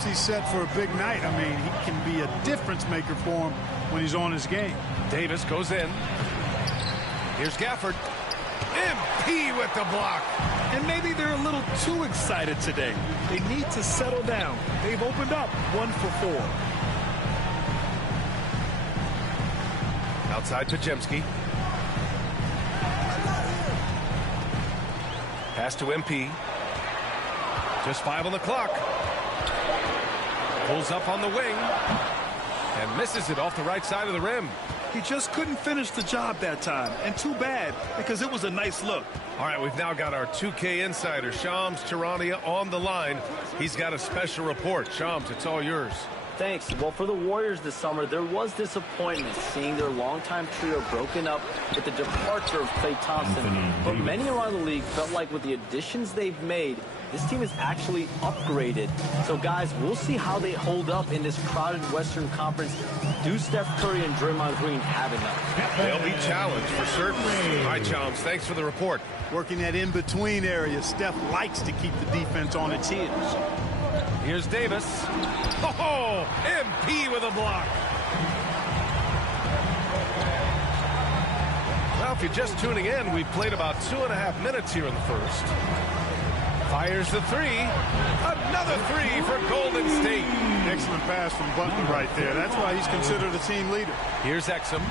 perhaps he's set for a big night. I mean, he can be a difference maker for him when he's on his game. Davis goes in. Here's Gafford. MP with the block. And maybe they're a little too excited today. They need to settle down. They've opened up 1 for 4. Outside Podziemski. Pass to MP. Just 5 on the clock. Pulls up on the wing. And misses it off the right side of the rim. He just couldn't finish the job that time. And too bad, because it was a nice look. All right, we've now got our 2K insider, Shams Charania, on the line. He's got a special report. Shams, it's all yours. Thanks. Well, for the Warriors this summer, there was disappointment seeing their longtime trio broken up with the departure of Klay Thompson. But many around the league felt like with the additions they've made, this team is actually upgraded. So, guys, we'll see how they hold up in this crowded Western Conference. Do Steph Curry and Draymond Green have enough? They'll be challenged for certain. All right, Shams, thanks for the report. Working that in-between area, Steph likes to keep the defense on its heels. Here's Davis. Oh, MP with a block. Well, if you're just tuning in, we've played about 2.5 minutes here in the first. Fires the three. Another three for Golden State. Excellent pass from Butler right there. That's why he's considered a team leader. Here's Exum,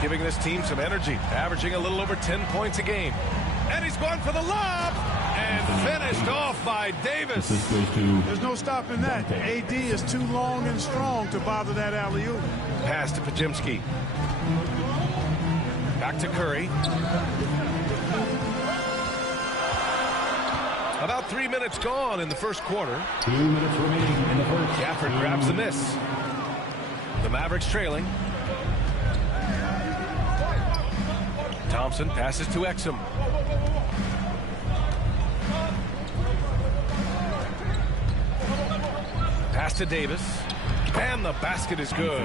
giving this team some energy, averaging a little over 10 points a game. And he's going for the lob. And finished off by Davis. There's no stopping that. AD is too long and strong to bother that alley-oop. Pass to Podziemski. Back to Curry. About 3 minutes gone in the first quarter. 2 minutes remaining in the first. Gafford grabs the miss. The Mavericks trailing. Thompson passes to Exum. Pass to Davis. And the basket is good.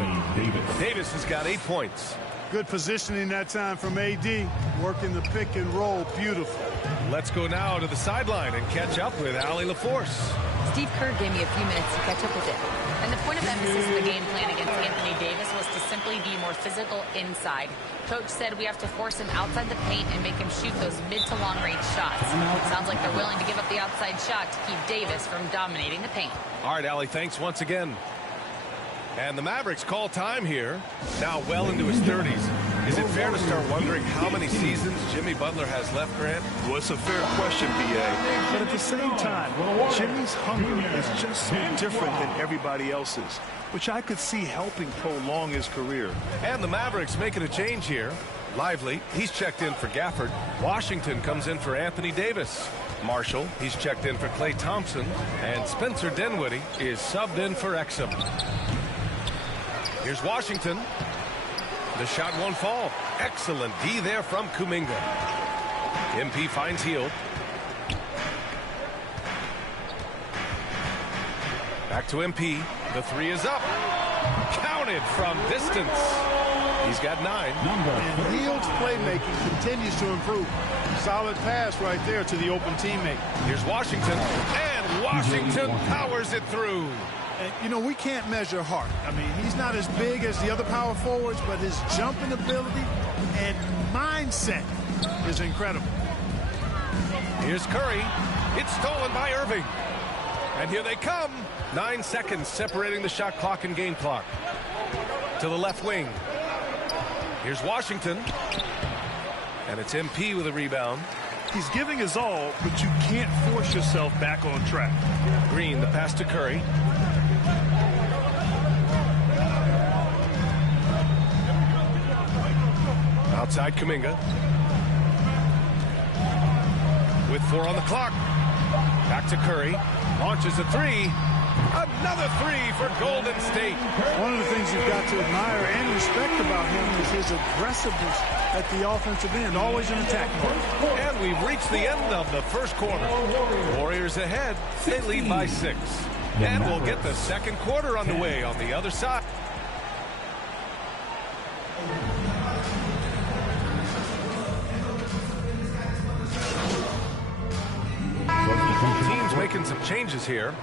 Davis has got 8 points. Good positioning that time from AD. Working the pick and roll. Beautiful. Let's go now to the sideline and catch up with Allie LaForce. Steve Kerr gave me a few minutes to catch up with it. And the point of emphasis of the game plan against Anthony Davis was to simply be more physical inside. Coach said we have to force him outside the paint and make him shoot those mid to long range shots. It sounds like they're willing to give up the outside shot to keep Davis from dominating the paint. All right, Allie, thanks once again. And the Mavericks call time here, now well into his 30s. Is it fair to start wondering how many seasons Jimmy Butler has left, Grant? Well, it's a fair question, B.A. But at the same time, Jimmy's hunger is just so different than everybody else's, which I could see helping prolong his career. And the Mavericks making a change here. Lively, he's checked in for Gafford. Washington comes in for Anthony Davis. Marshall, he's checked in for Klay Thompson. And Spencer Dinwiddie is subbed in for Exum. Here's Washington. The shot won't fall. Excellent D there from Kuminga. MP finds Hield. Back to MP. The three is up. Counted from distance. He's got 9. And Hield's playmaking continues to improve. Solid pass right there to the open teammate. Here's Washington. And Washington powers it through. And, you know, we can't measure heart. I mean, he's not as big as the other power forwards, but his jumping ability and mindset is incredible. Here's Curry. It's stolen by Irving. And here they come. 9 seconds separating the shot clock and game clock. To the left wing. Here's Washington. And it's MP with a rebound. He's giving his all, but you can't force yourself back on track. Green, the pass to Curry. Outside Kuminga. With 4 on the clock. Back to Curry. Launches a 3. Another 3 for Golden State. One of the things you've got to admire and respect about him is his aggressiveness at the offensive end. Always an attack part. And we've reached the end of the first quarter. Warriors ahead. They lead by 6. And we'll get the second quarter underway on the other side. Teams making some changes here.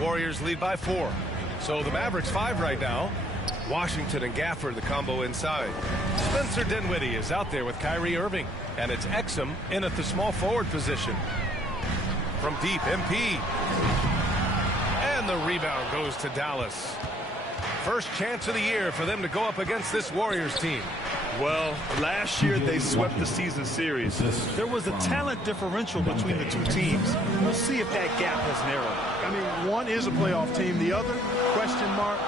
Warriors lead by 4. So the Mavericks 5 right now. Washington and Gafford, the combo inside. Spencer Dinwiddie is out there with Kyrie Irving. And it's Exum in at the small forward position. From deep, MP. And the rebound goes to Dallas. First chance of the year for them to go up against this Warriors team. Well, last year they swept the season series. There was a talent differential between the two teams. We'll see if that gap has narrowed. I mean, one is a playoff team. The other, question mark, ...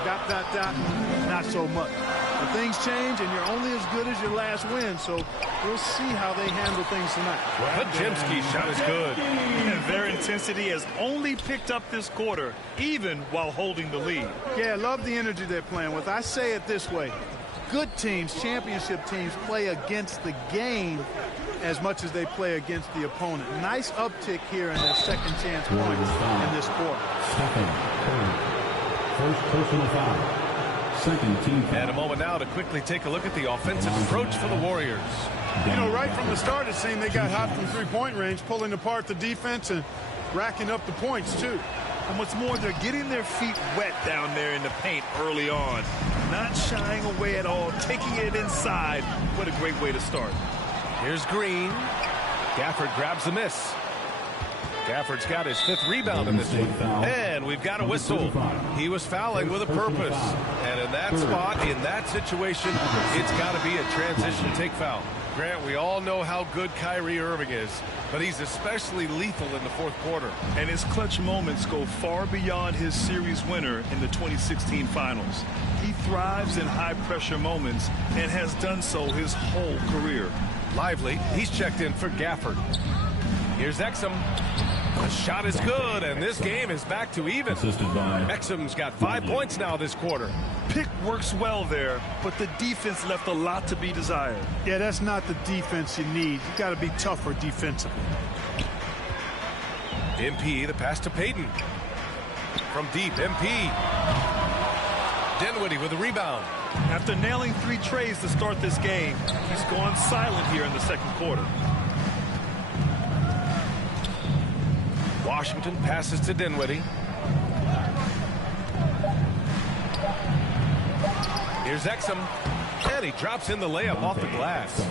not so much. But things change, and you're only as good as your last win, so we'll see how they handle things tonight. Podziemski's shot is good. And their intensity has only picked up this quarter, even while holding the lead. Yeah, I love the energy they're playing with. I say it this way. Good teams, championship teams, play against the game as much as they play against the opponent. Nice uptick here in their second chance points in this quarter. Stephen Curry. First personal foul. Second team foul. And a moment now to quickly take a look at the offensive approach for the Warriors. You know, right from the start, it seemed they got hot from three-point range, pulling apart the defense and racking up the points, too. And what's more, they're getting their feet wet down there in the paint early on. Not shying away at all, taking it inside. What a great way to start. Here's Green. Gafford grabs the miss. Gafford's got his 5th rebound in this one. And we've got a whistle. He was fouling with a purpose. And in that spot, in that situation, it's got to be a transition take foul. Grant, we all know how good Kyrie Irving is, but he's especially lethal in the fourth quarter. And his clutch moments go far beyond his series winner in the 2016 finals. He thrives in high-pressure moments and has done so his whole career. Lively, he's checked in for Gafford. Here's Exum. The shot is good, and this game is back to even. Exum's got 5 points now this quarter. Pick works well there, but the defense left a lot to be desired. Yeah, that's not the defense you need. You got to be tougher defensively. MP, the pass to Payton. From deep, MP. Dinwiddie with the rebound. After nailing 3 trays to start this game, he's gone silent here in the second quarter. Washington passes to Dinwiddie. Here's Exum. And he drops in the layup off the glass.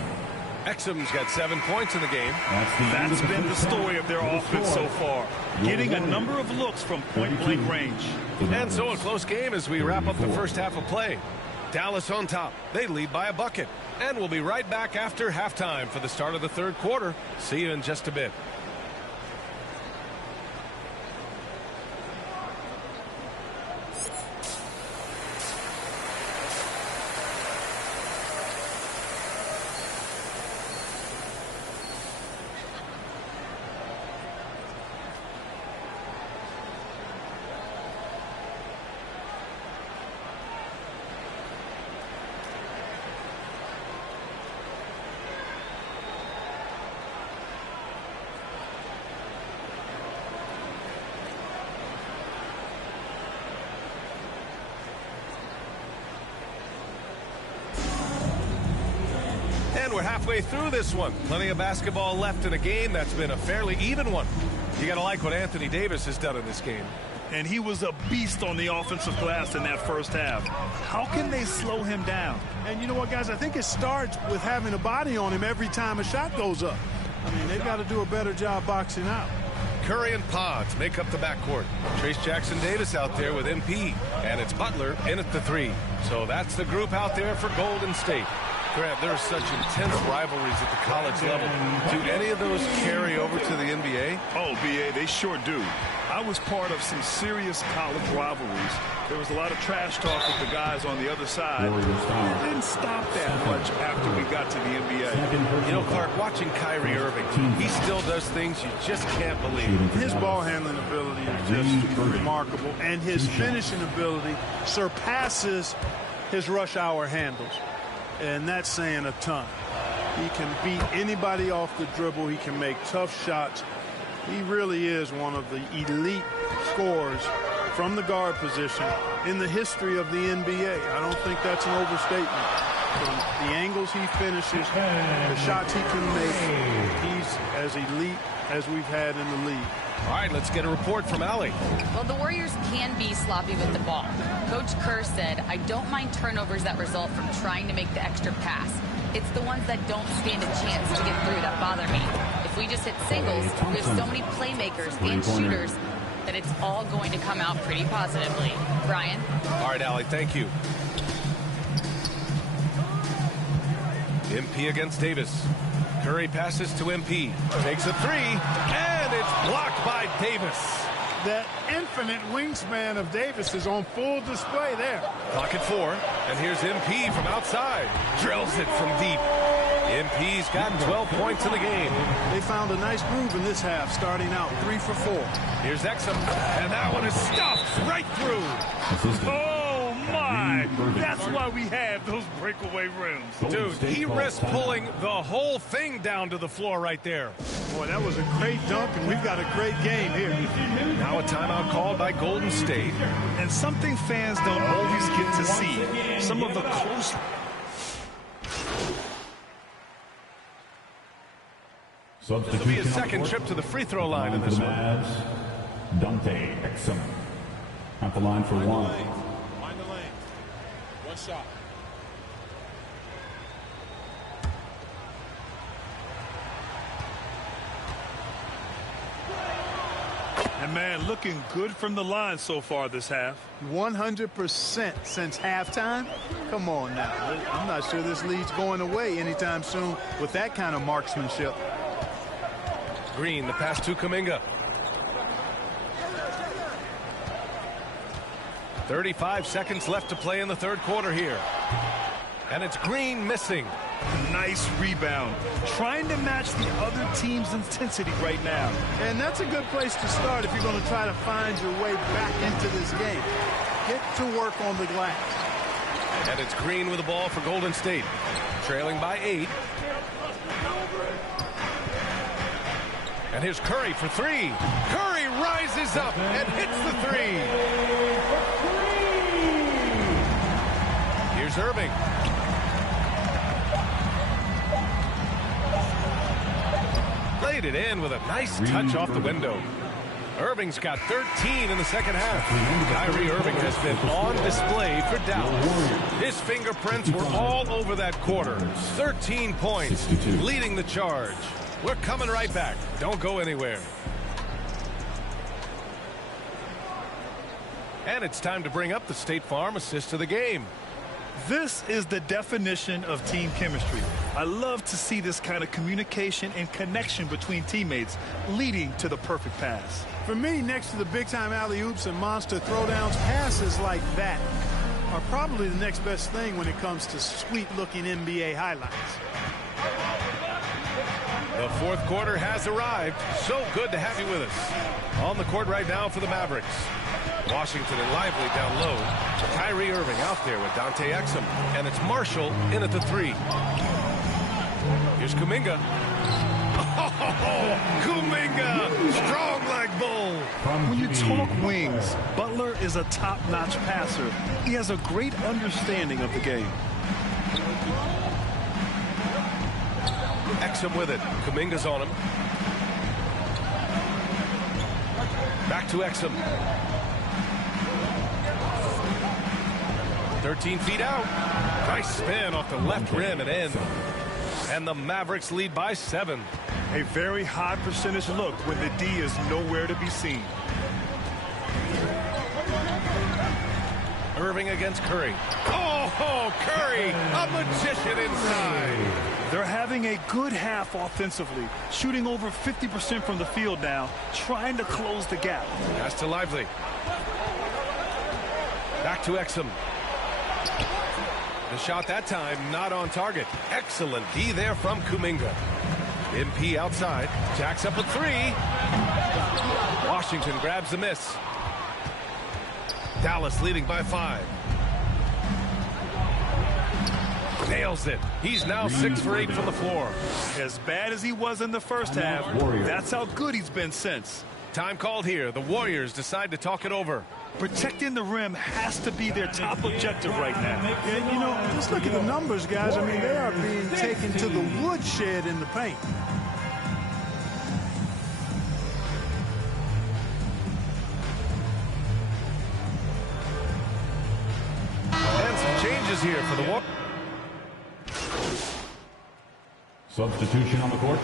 Exum's got 7 points in the game. That's been the story of their offense so far. Getting a number of looks from point-blank range. And so a close game as we wrap up the first half of play. Dallas on top. They lead by a bucket. And we'll be right back after halftime for the start of the third quarter. See you in just a bit. We're halfway through this one. Plenty of basketball left in a game that's been a fairly even one. You got to like what Anthony Davis has done in this game. And he was a beast on the offensive glass in that first half. How can they slow him down? And you know what, guys? I think it starts with having a body on him every time a shot goes up. I mean, they've got to do a better job boxing out. Curry and Pods make up the backcourt. Trace Jackson-Davis out there with MP. And it's Butler in at the 3. So that's the group out there for Golden State. Grant, there are such intense rivalries at the college level. Do any of those carry over to the NBA? Oh, B.A., they sure do. I was part of some serious college rivalries. There was a lot of trash talk with the guys on the other side. It didn't stop that much after we got to the NBA. You know, Clark, watching Kyrie Irving, he still does things you just can't believe. His ball handling ability is just remarkable, and his finishing ability surpasses his rush hour handles. And that's saying a ton. He can beat anybody off the dribble. He can make tough shots. He really is one of the elite scorers from the guard position in the history of the NBA. I don't think that's an overstatement. From the angles he finishes, the shots he can make, he's as elite as we've had in the league. All right, let's get a report from Allie. Well, the Warriors can be sloppy with the ball. Coach Kerr said, I don't mind turnovers that result from trying to make the extra pass. It's the ones that don't stand a chance to get through that bother me. If we just hit singles, we have so many playmakers and shooters that it's all going to come out pretty positively. Brian? All right, Allie, thank you. MP against Davis. Curry passes to MP. Takes a three, and it's blocked by Davis. That infinite wingspan of Davis is on full display there. Clock at 4, and here's MP from outside. Drills it from deep. MP's got 12 points in the game. They found a nice groove in this half, starting out 3 for 4. Here's Exum, and that one is stuffed right through. Oh, my. That's why we have those breakaway rims. Dude, he risked pulling the whole thing down to the floor right there. Boy, that was a great dunk, and we've got a great game here. Now a timeout called by Golden State. And something fans don't always get to see. Some of the close... This will be his second trip to the free throw line in this one. Dante Exum at the line for one. Find the lane. One shot. And, man, looking good from the line so far this half. 100% since halftime. Come on now. I'm not sure this lead's going away anytime soon with that kind of marksmanship. Green, the pass to Kuminga. 35 seconds left to play in the third quarter here. And it's Green missing. Nice rebound. Trying to match the other team's intensity right now. And that's a good place to start if you're going to try to find your way back into this game. Get to work on the glass. And it's Green with the ball for Golden State. Trailing by 8. And here's Curry for 3. Curry rises up and hits the 3. Here's Irving. Played it in with a nice touch off the window. Irving's got 13 in the second half. Kyrie Irving has been on display for Dallas. His fingerprints were all over that quarter. 13 points, leading the charge. We're coming right back. Don't go anywhere. And it's time to bring up the State Farm assist of the game. This is the definition of team chemistry. I love to see this kind of communication and connection between teammates leading to the perfect pass. For me, next to the big-time alley-oops and monster throwdowns, passes like that are probably the next best thing when it comes to sweet-looking NBA highlights. The fourth quarter has arrived. So good to have you with us. On the court right now for the Mavericks. Washington and Lively down low. Kyrie Irving out there with Dante Exum. And it's Marshall in at the 3. Here's Kuminga. Oh, Kuminga! Strong like bull. When you talk wings, Butler is a top-notch passer. He has a great understanding of the game. Exum with it. Kuminga's on him. Back to Exum. 13 feet out. Nice spin off the left rim and in. And the Mavericks lead by 7. A very high percentage look when the D is nowhere to be seen. Irving against Curry. Oh, Curry, a magician inside. They're having a good half offensively, shooting over 50% from the field now, trying to close the gap. Pass to Lively. Back to Exum. The shot that time not on target. Excellent D there from Kuminga. MP outside. Jacks up a 3. Washington grabs the miss. Dallas leading by 5. Nails it. He's now 6 for 8 from the floor. As bad as he was in the first half, that's how good he's been since. Time called here. The Warriors decide to talk it over. Protecting the rim has to be their top objective right now. And, you know, just look at the numbers, guys. I mean, they are being taken to the woodshed in the paint. here for the Warriors. Substitution on the court.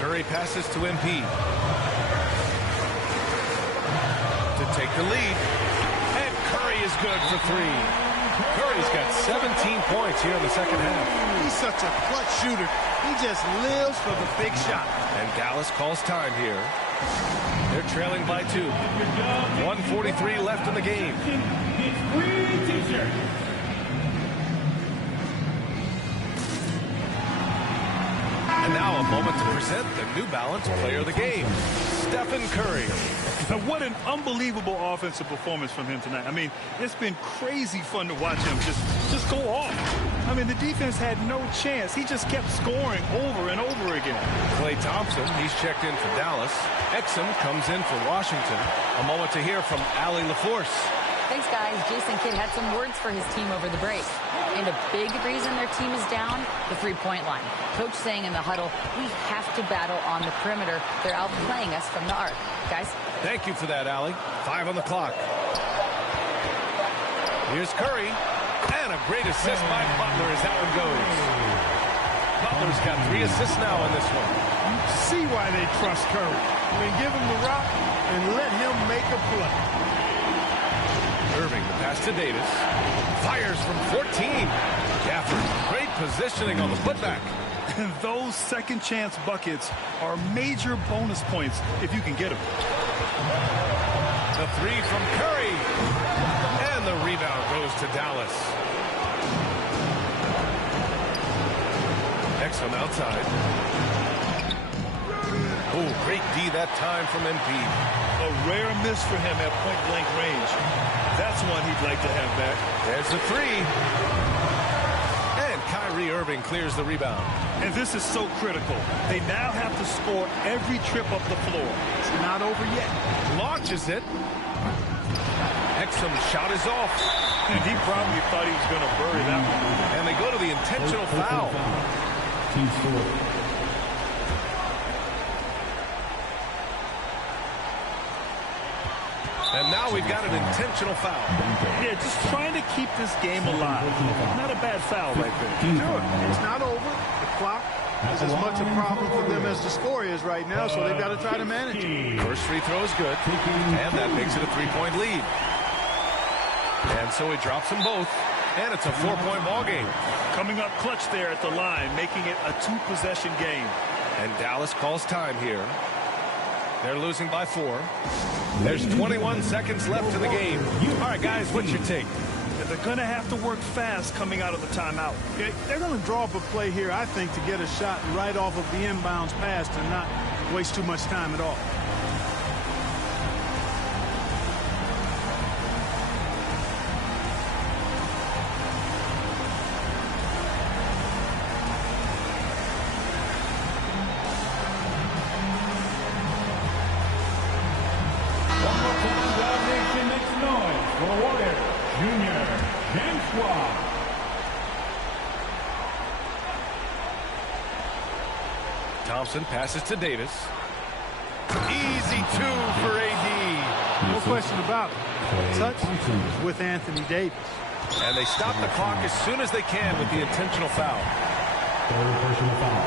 Curry passes to MP to take the lead. And Curry is good for three. Curry's got 17 points here in the second half. He's such a clutch shooter. He just lives for the big shot. And Dallas calls time here. They're trailing by 2. 1:43 left in the game. And now a moment to present the New Balance Player of the Game, Stephen Curry. What an unbelievable offensive performance from him tonight. I mean, it's been crazy fun to watch him just go off. I mean, the defense had no chance. He just kept scoring over and over again. Klay Thompson, he's checked in for Dallas. Exum comes in for Washington. A moment to hear from Allie LaForce. Thanks, guys. Jason Kidd had some words for his team over the break. And a big reason their team is down, the three-point line. Coach saying in the huddle, we have to battle on the perimeter. They're outplaying us from the arc. Guys? Thank you for that, Allie. 5 on the clock. Here's Curry. And a great assist by Butler as that one goes. Butler's got 3 assists now in this one. You see why they trust Curry. I mean, give him the rock and let him make a play. Irving, the pass to Davis. Fires from 14. Gafford, great positioning on the putback. And those second chance buckets are major bonus points if you can get them. The 3 from Curry. And the rebound goes to Dallas. Exum outside. Oh, great D that time from MP. A rare miss for him at point-blank range. That's one he'd like to have back. There's the 3. And Kyrie Irving clears the rebound. And this is so critical. They now have to score every trip up the floor. It's not over yet. Launches it. Exum's shot is off. And he probably thought he was going to bury that one. And they go to the intentional foul. Team score. And now we've got an intentional foul. Yeah, just trying to keep this game alive. Not a bad foul right there. Sure, it's not over. The clock is as much a problem for them as the score is right now, so they've got to try to manage it. First free throw is good, and that makes it a 3-point lead. And so he drops them both, and it's a 4-point ball game. Coming up clutch there at the line, making it a 2-possession game. And Dallas calls time here. They're losing by 4. There's 21 seconds left in the game. All right, guys, what's your take? They're going to have to work fast coming out of the timeout. They're going to draw up a play here, I think, to get a shot right off of the inbounds pass and not waste too much time at all. Thompson passes to Davis. Easy 2 for AD. No question about it. Touch is with Anthony Davis. And they stop the clock as soon as they can with the intentional foul. Third personal foul.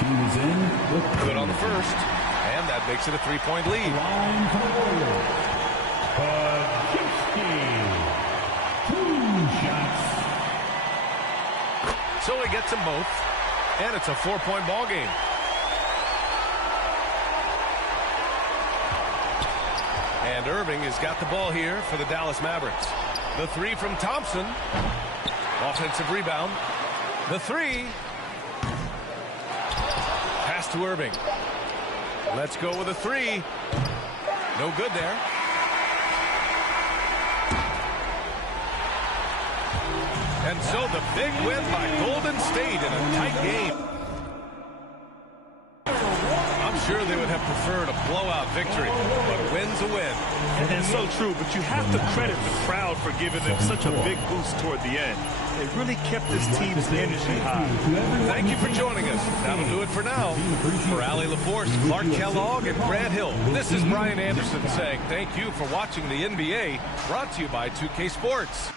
Team is in. Good on the first. And that makes it a 3-point lead. Line for the Warriors. Podziemski. 2 shots. So he gets them both. And it's a 4-point ball game. And Irving has got the ball here for the Dallas Mavericks. The 3 from Thompson. Offensive rebound. The 3. Pass to Irving. Let's go with a 3. No good there. And so the big win by Golden State in a tight game. I'm sure they would have preferred a blowout victory, but a win's a win. And so true, but you have to credit the crowd for giving them such a big boost toward the end. It really kept this team's energy high. Thank you for joining us. That'll do it for now. For Allie LaForce, Clark Kellogg, and Grant Hill, this is Brian Anderson saying thank you for watching the NBA, brought to you by 2K Sports.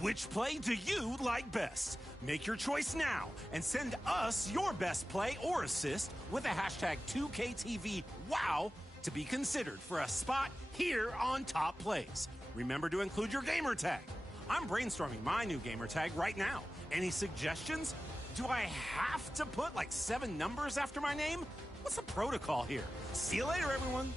Which play do you like best? Make your choice now and send us your best play or assist with a hashtag 2KTVWOW to be considered for a spot here on Top Plays. Remember to include your gamer tag. I'm brainstorming my new gamer tag right now. Any suggestions? Do I have to put like 7 numbers after my name? What's the protocol here? See you later, everyone.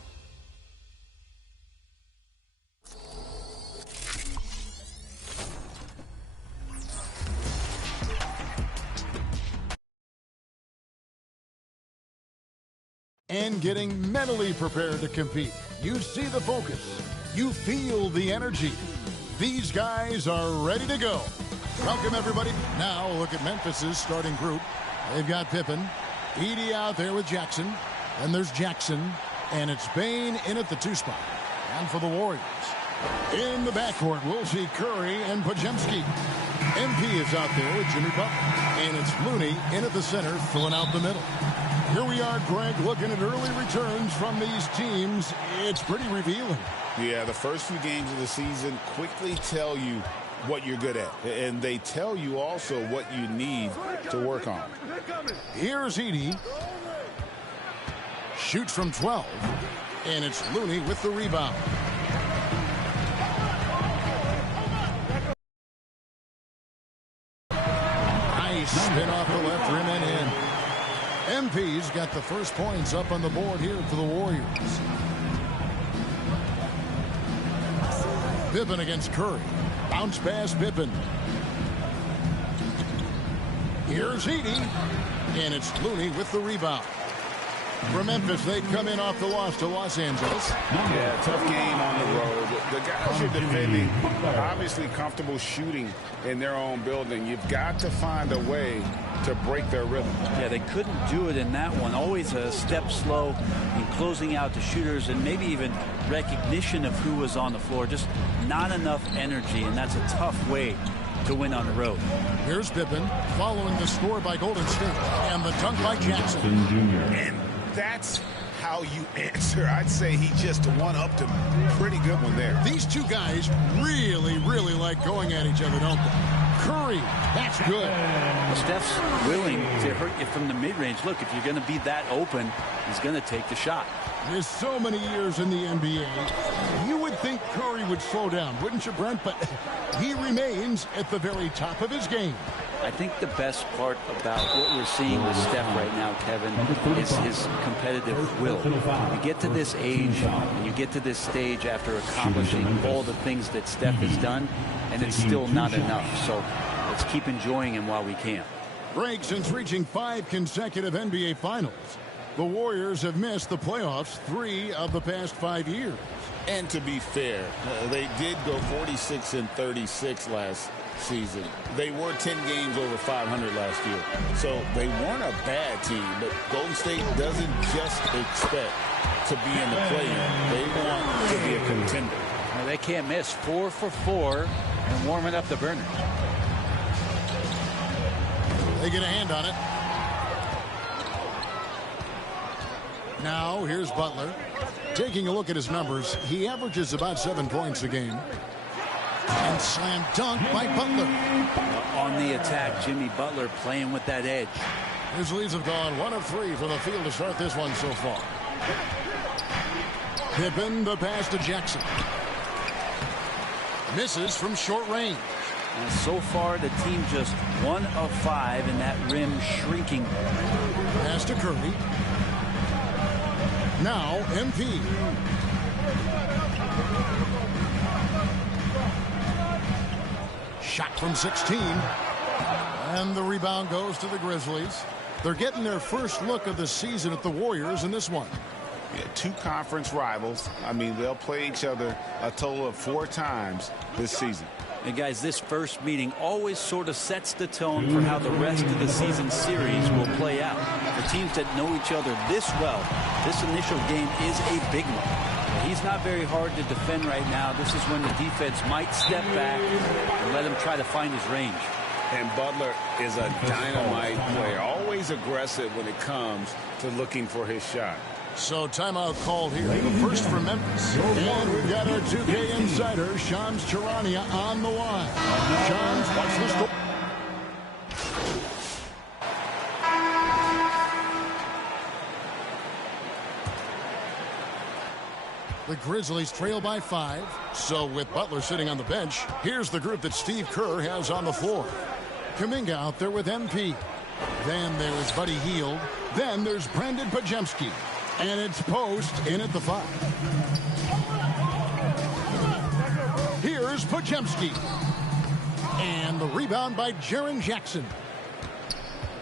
And getting mentally prepared to compete. You see the focus. You feel the energy. These guys are ready to go. Welcome, everybody. Now, look at Memphis's starting group. They've got Pippen, Edey out there with Jackson. Then there's Jackson, and it's Bane in at the 2 spot. And for the Warriors, in the backcourt, we'll see Curry and Podziemski. MP is out there with Jimmy Butler. And it's Looney in at the center, filling out the middle. Here we are, Greg, looking at early returns from these teams. It's pretty revealing. Yeah, the first few games of the season quickly tell you what you're good at. And they tell you also what you need to work on. Here's Edey. Shoots from 12. And it's Looney with the rebound. Nice spin off the left rim and in. MP's got the first points up on the board here for the Warriors. Pippen against Curry. Bounce pass, Pippen. Here's Edey. And it's Looney with the rebound. For Memphis, they come in off the loss to Los Angeles. Yeah, tough game on the road. The guys you're defending are obviously comfortable shooting in their own building. You've got to find a way to break their rhythm. Yeah, they couldn't do it in that one. Always a step slow in closing out the shooters and maybe even recognition of who was on the floor. Just not enough energy, and that's a tough way to win on the road. Here's Pippen following the score by Golden State and the dunk by Jackson. And that's how you answer. I'd say he just one-upped him. Pretty good one there. These two guys really like going at each other, don't they? Curry, that's good. Well, Steph's willing to hurt you from the mid-range. Look, if you're going to be that open, he's going to take the shot. There's so many years in the NBA. You would think Curry would slow down, wouldn't you, Brent? But he remains at the very top of his game. I think the best part about what we're seeing with Steph right now, Kevin, is his competitive will. You get to this age, and you get to this stage after accomplishing all the things that Steph has done, and it's still not enough. So let's keep enjoying him while we can. Greg, since reaching 5 consecutive NBA Finals, the Warriors have missed the playoffs 3 of the past 5 years. And to be fair, they did go 46-36 last season. They were 10 games over 500 last year. So they weren't a bad team, but Golden State doesn't just expect to be in the play-in. They want to be a contender. Well, they can't miss. 4 for 4 and warming up the burner. They get a hand on it. Now here's Butler. Taking a look at his numbers, he averages about 7 points a game. And slam dunk by Butler. On the attack, Jimmy Butler playing with that edge. His leads have gone 1 of 3 from the field to start this one so far. Pippen, the pass to Jackson. Misses from short range. And so far, the team just 1 of 5 in that rim shrinking. Pass to Curry. Now, MP. Shot from 16. And the rebound goes to the Grizzlies. They're getting their first look of the season at the Warriors in this one. Yeah, 2 conference rivals. I mean, they'll play each other a total of 4 times this season. And guys, this first meeting always sort of sets the tone for how the rest of the season series will play out. For teams that know each other this well, this initial game is a big one. He's not very hard to defend right now. This is when the defense might step back and let him try to find his range. And Butler is a dynamite player, always aggressive when it comes to looking for his shot. So timeout called here. The first for Memphis. And we've got our 2K insider, Shams Charania, on the line. Shams, what's the score? The Grizzlies trail by 5. So with Butler sitting on the bench, here's the group that Steve Kerr has on the floor. Kuminga out there with MP. Then there's Buddy Hield. Then there's Brandon Podziemski. And it's Post in at the 5. Here's Podziemski. And the rebound by Jaren Jackson.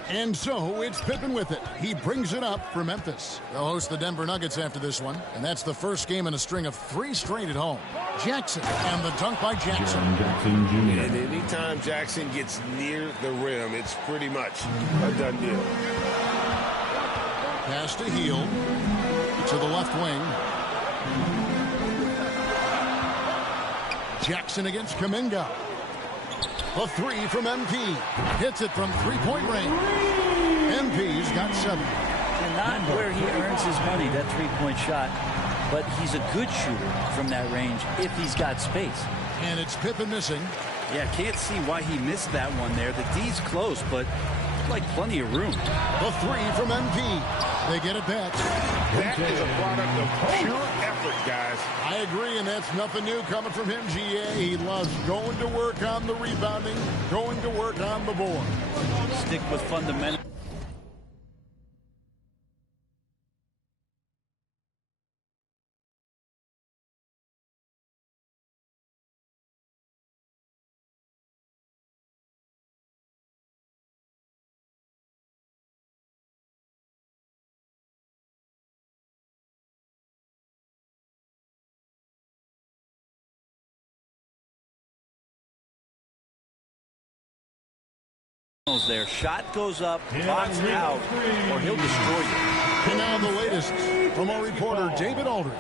And so it's Pippen with it. He brings it up for Memphis. They'll host the Denver Nuggets after this one. And that's the first game in a string of 3 straight at home. Jackson and the dunk by Jackson. And anytime Jackson gets near the rim, it's pretty much a done deal. Pass to Hield. To the left wing. Jackson against Kuminga. The 3 from MP. Hits it from 3-point range. MP's got 7. And not where he earns his money, that 3-point shot. But he's a good shooter from that range if he's got space. And it's Pippen missing. Yeah, can't see why he missed that one there. The D's close, but like plenty of room. The 3 from MP. They get it back. That is a product of pure effort, guys. I agree, and that's nothing new coming from him, GA. He loves going to work on the rebounding, going to work on the board. Stick with fundamentals. There, shot goes up, box out, or he'll destroy you. And now the latest from our reporter David Aldridge.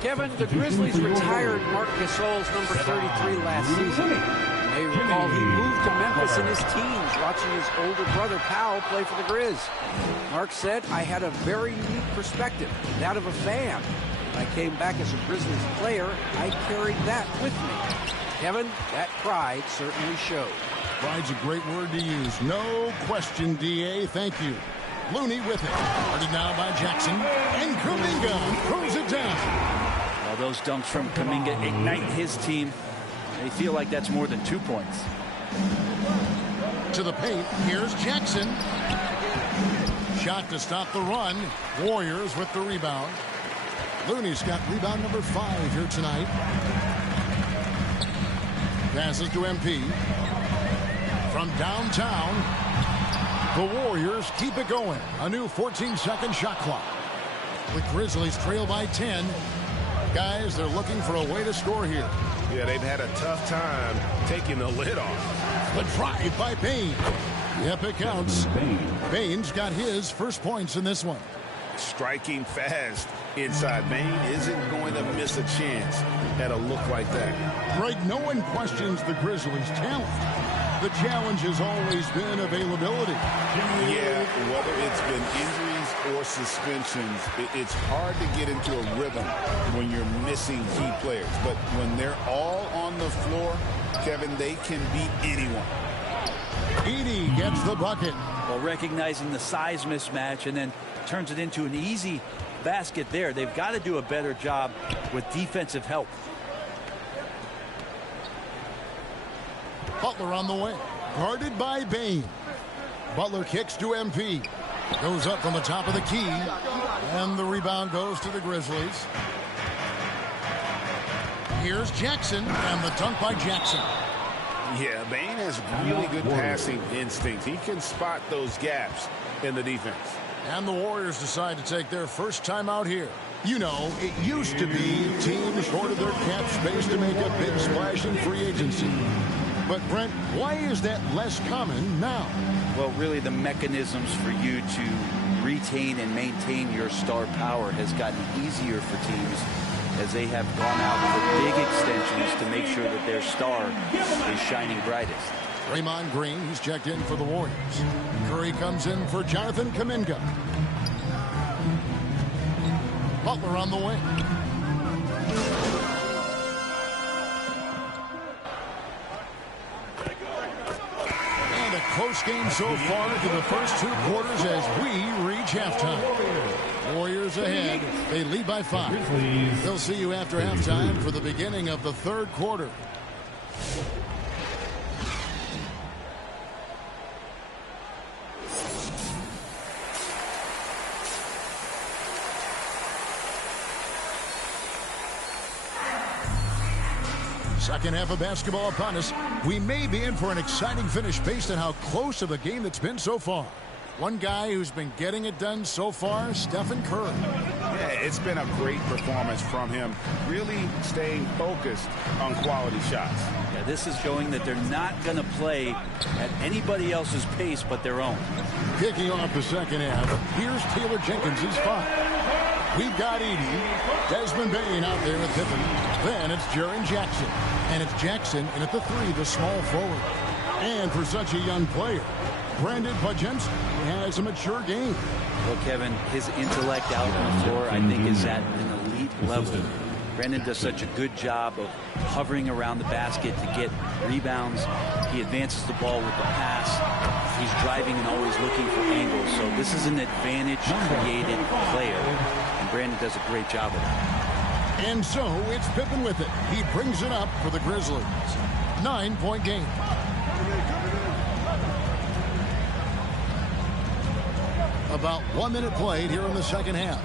Kevin, the Grizzlies retired Marc Gasol's number 33 last season. You may recall he moved to Memphis in his teens, watching his older brother Powell play for the Grizz. Marc said, "I had a very unique perspective, that of a fan. When I came back as a Grizzlies player, I carried that with me." Kevin, that pride certainly showed. Pride's a great word to use. No question, DA. Thank you. Looney with it. Started now by Jackson. And Kuminga throws it down. Well, those dunks from Kuminga ignite his team. They feel like that's more than 2 points. To the paint. Here's Jackson. Shot to stop the run. Warriors with the rebound. Looney's got rebound number 5 here tonight. Passes to MP. From downtown, the Warriors keep it going. A new 14-second shot clock. The Grizzlies trail by 10. Guys, they're looking for a way to score here. Yeah, they've had a tough time taking the lid off. The drive by Bane. Yep, it counts. Bane's got his first points in this one. Striking fast inside. Bane isn't going to miss a chance at a look like that. Right, no one questions the Grizzlies' talent. The challenge has always been availability. Yeah, whether it's been injuries or suspensions, it's hard to get into a rhythm when you're missing key players. But when they're all on the floor, Kevin, they can beat anyone. Edey gets the bucket. Well, recognizing the size mismatch and then turns it into an easy basket there. They've got to do a better job with defensive help. Butler on the way, guarded by Bane. Butler kicks to MP. Goes up from the top of the key, and the rebound goes to the Grizzlies. Here's Jackson, and the dunk by Jackson. Yeah, Bane has really good passing instincts. He can spot those gaps in the defense. And the Warriors decide to take their first time out here. You know, it used to be teams hoarded their cap space to make a big splash in free agency. But, Brent, why is that less common now? Well, really, the mechanisms for you to retain and maintain your star power has gotten easier for teams as they have gone out for big extensions to make sure that their star is shining brightest. Draymond Green, he's checked in for the Warriors. Curry comes in for Jonathan Kuminga. Butler on the wing. And a close game so far through the first 2 quarters as we reach halftime. Warriors ahead. They lead by 5. They'll see you after halftime for the beginning of the 3rd quarter. Second half of basketball upon us. We may be in for an exciting finish based on how close of a game it's been so far. One guy who's been getting it done so far, Stephen Curry. Yeah, it's been a great performance from him, really staying focused on quality shots. Yeah, this is showing that they're not going to play at anybody else's pace but their own. Kicking off the second half, here's Taylor Jenkins' 5. We've got Edey, Desmond Bane out there with Pippen. Then it's Jaren Jackson. And it's Jackson in at the 3, the small forward. And for such a young player, Brandon Podziemski has a mature game. Well, Kevin, his intellect out on the floor, I think, is at an elite level. Brandon does such a good job of hovering around the basket to get rebounds. He advances the ball with the pass. He's driving and always looking for angles. So this is an advantage-created player, and Brandon does a great job of that. And so it's Pippen with it. He brings it up for the Grizzlies. 9-point game. About 1 minute played here in the second half.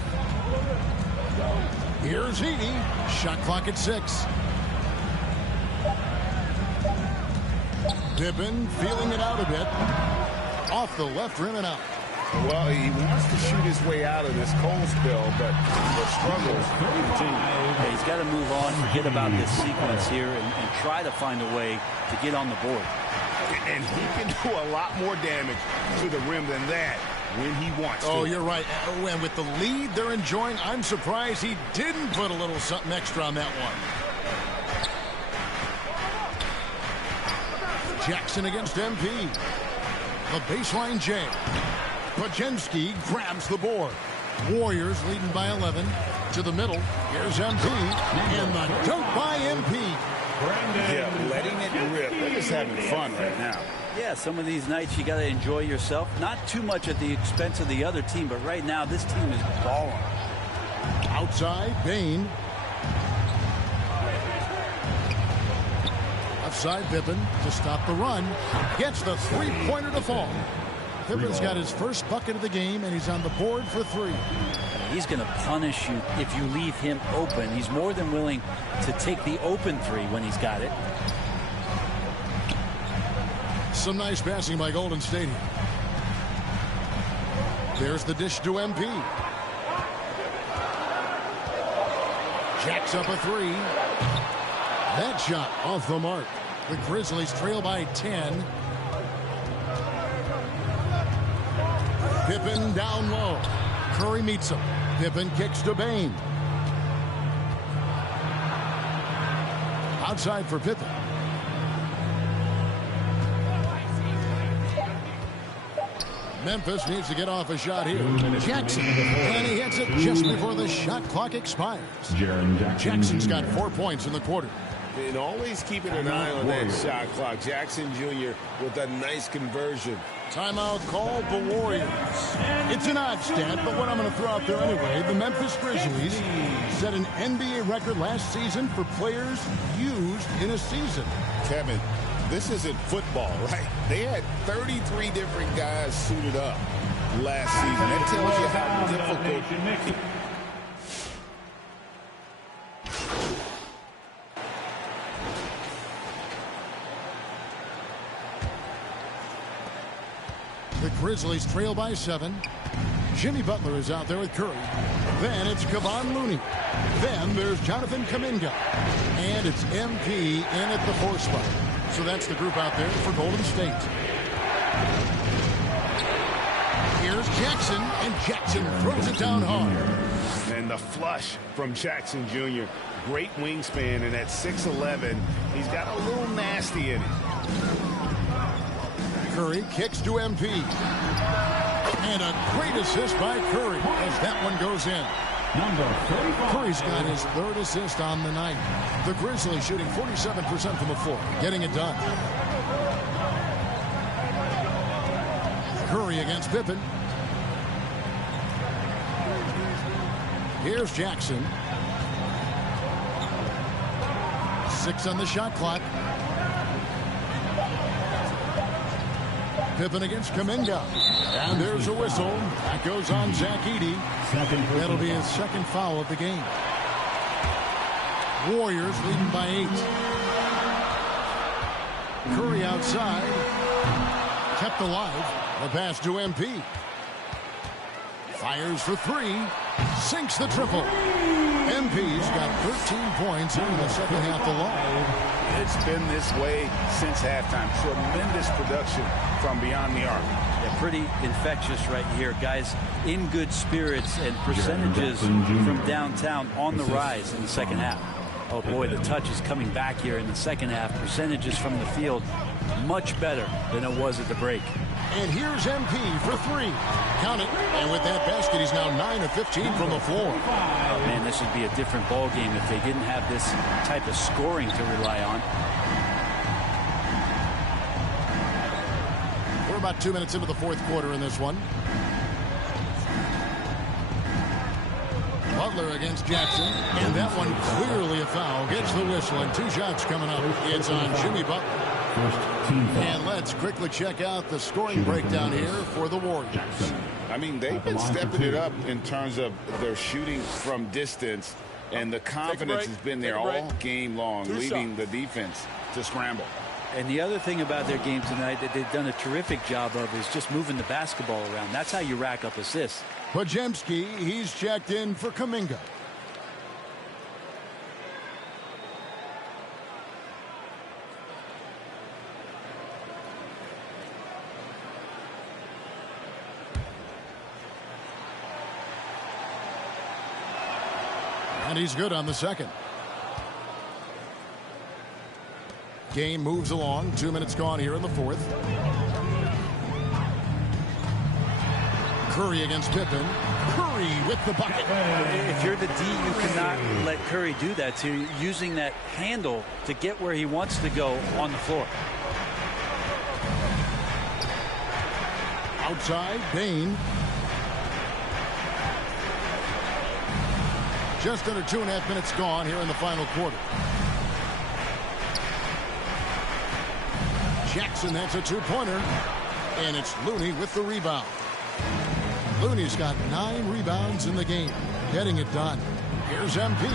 Here's Edey. Shot clock at 6. Pippen feeling it out a bit. Off the left rim and out. Well, he wants to shoot his way out of this cold spell, but the struggles continue. Yeah, he's got to move on, forget about this sequence here, and try to find a way to get on the board. And he can do a lot more damage to the rim than that when he wants to. Oh, you're right. And with the lead they're enjoying, I'm surprised he didn't put a little something extra on that one. Jackson against MP. The baseline jam. Podziemski grabs the board. Warriors leading by 11. To the middle. Here's MP. And the dunk by MP. Yeah, letting it rip. They're just having fun right now. Yeah, some of these nights you got to enjoy yourself. Not too much at the expense of the other team, but right now this team is balling. Outside, Bane. Outside, Pippen to stop the run. Gets the three-pointer to fall. Pippen's got his first bucket of the game, and he's on the board for 3. He's going to punish you if you leave him open. He's more than willing to take the open 3 when he's got it. Some nice passing by Golden State here. There's the dish to MP. Jacks up a 3. That shot off the mark. The Grizzlies trail by 10. Pippen down low. Curry meets him. Pippen kicks to Bane. Outside for Pippen. Memphis needs to get off a shot here. Jackson. And he hits it just before the shot clock expires. Jackson's got 4 points in the quarter. And always keeping an eye on that shot clock. Jackson Jr. with a nice conversion Timeout called the Warriors. It's an odd stat, but what I'm going to throw out there anyway, the Memphis Grizzlies set an NBA record last season for players used in a season. Kevin, this isn't football, right? They had 33 different guys suited up last season. That tells you how difficult. The Grizzlies trail by 7. Jimmy Butler is out there with Curry. Then it's Kevon Looney. Then there's Jonathan Kuminga. And it's MP in at the 4 spot. So that's the group out there for Golden State. Here's Jackson, and Jackson throws it down hard. And the flush from Jackson Jr. Great wingspan, and at 6'11", he's got a little nasty in it. Curry kicks to MP. And a great assist by Curry as that one goes in. Curry's got his 3rd assist on the night. The Grizzlies shooting 47% from the floor, getting it done. Curry against Pippen. Here's Jackson. 6 on the shot clock. Pippen against Kuminga. And there's a whistle. That goes on Zach Edey. That'll be his 2nd foul of the game. Warriors leading by 8. Curry outside. Kept alive. The pass to MP. Fires for 3. Sinks the triple. MP's got 13 points here in the 2nd half alone. It's been this way since halftime. Tremendous production from beyond the arc. Yeah, pretty infectious right here. Guys in good spirits and percentages from downtown on the rise in the 2nd half. Oh boy, the touch is coming back here in the 2nd half. Percentages from the field much better than it was at the break. And here's MP for 3. Count it. And with that basket, he's now 9 of 15 from the floor. Oh, man, this would be a different ball game if they didn't have this type of scoring to rely on. We're about 2 minutes into the 4th quarter in this one. Butler against Jackson. And that one clearly a foul. Gets the whistle, and 2 shots coming up. It's on Jimmy Butler. And let's quickly check out the scoring breakdown here for the Warriors. I mean, they've been stepping it up in terms of their shooting from distance, and the confidence has been there all game long, leading the defense to scramble. And the other thing about their game tonight that they've done a terrific job of is just moving the basketball around. That's how you rack up assists. Podziemski, he's checked in for Kuminga. And he's good on the 2nd. Game moves along. 2 minutes gone here in the 4th. Curry against Pippen. Curry with the bucket. If you're the D, you cannot let Curry do that to you, using that handle to get where he wants to go on the floor. Outside, Bane. Just under 2.5 minutes gone here in the final quarter. Jackson, that's a 2-pointer. And it's Looney with the rebound. Looney's got 9 rebounds in the game. Getting it done. Here's MP.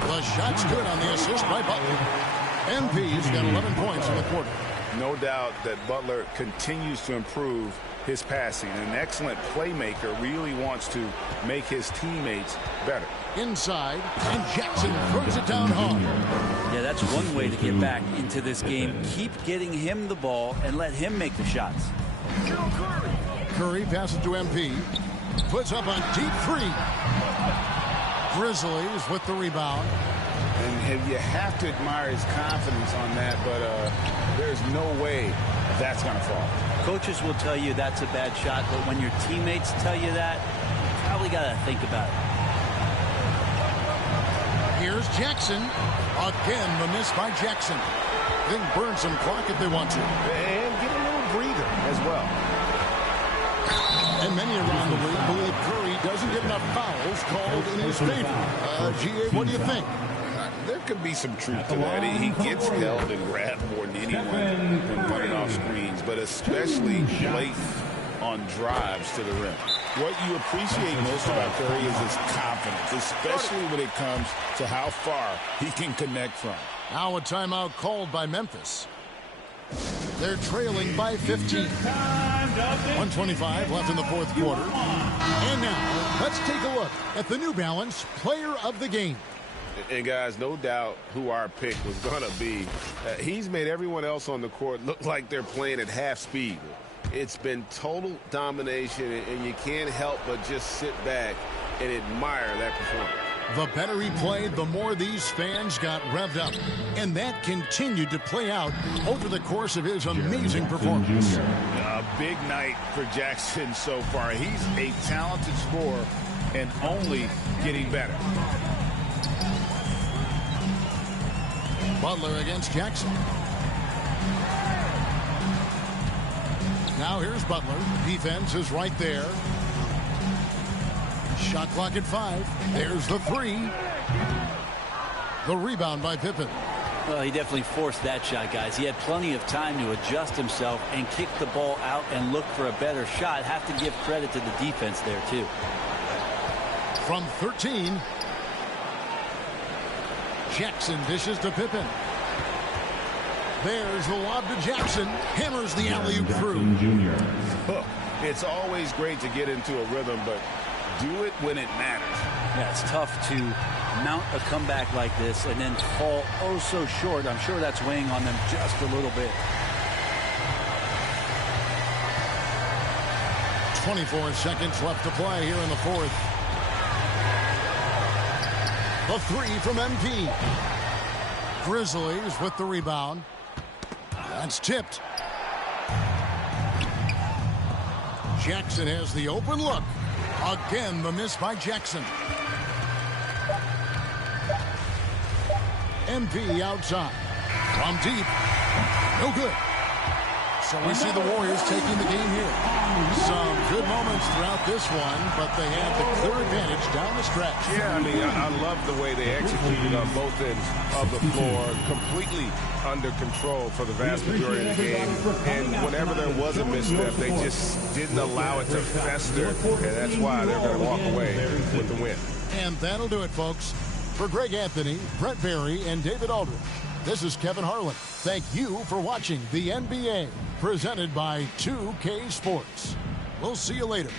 The shot's good on the assist by Butler. MP's got 11 points in the quarter. No doubt that Butler continues to improve his passing. An excellent playmaker, really wants to make his teammates better. Inside, and Jackson throws it down hard. Yeah, that's one way to get back into this game. Keep getting him the ball and let him make the shots. Curry passes to MP. Puts up a deep 3. Grizzlies with the rebound. And you have to admire his confidence on that, but there's no way that's going to fall. Coaches will tell you that's a bad shot, but when your teammates tell you that, you probably got to think about it. Here's Jackson. Again, the miss by Jackson. Then burn some clock if they want to. And get a little breather as well. And many around the league believe Curry doesn't get enough fouls called in his favor. G.A., what do you think? There could be some truth to that. He gets held and grabbed more than anyone when running off screens, but especially late on drives to the rim. What you appreciate most about Curry is his confidence, especially when it comes to how far he can connect from. Now a timeout called by Memphis. They're trailing by 15. 1:25 left in the fourth quarter. And now, let's take a look at the New Balance Player of the Game. And, guys, no doubt who our pick was going to be. He's made everyone else on the court look like they're playing at half speed. It's been total domination, and you can't help but just sit back and admire that performance. The better he played, the more these fans got revved up. And that continued to play out over the course of his amazing performance. A big night for Jackson so far. He's a talented scorer and only getting better. Butler against Jackson. Now here's Butler. Defense is right there. Shot clock at 5. There's the 3. The rebound by Pippen. Well, he definitely forced that shot, guys. He had plenty of time to adjust himself and kick the ball out and look for a better shot. Have to give credit to the defense there, too. From 13, Jackson dishes to Pippen. There's the lob to Jackson. Hammers the alley-oop through. It's always great to get into a rhythm, but do it when it matters. Yeah, it's tough to mount a comeback like this and then fall oh so short. I'm sure that's weighing on them just a little bit. 24 seconds left to play here in the fourth. The 3 from MP. Grizzlies with the rebound. That's tipped. Jackson has the open look. Again, the miss by Jackson. MP outside. From deep. No good. So we see the Warriors taking the game here. Some good moments throughout this one, but they have the clear advantage down the stretch. Yeah, I mean, I love the way they executed on both ends of the floor, completely under control for the vast majority of the game. And whenever there was a misstep, they just didn't allow it to fester, and that's why they're going to walk away with the win. And that'll do it, folks. For Greg Anthony, Brett Barry, and David Aldridge, this is Kevin Harlan. Thank you for watching the NBA, presented by 2K Sports. We'll see you later.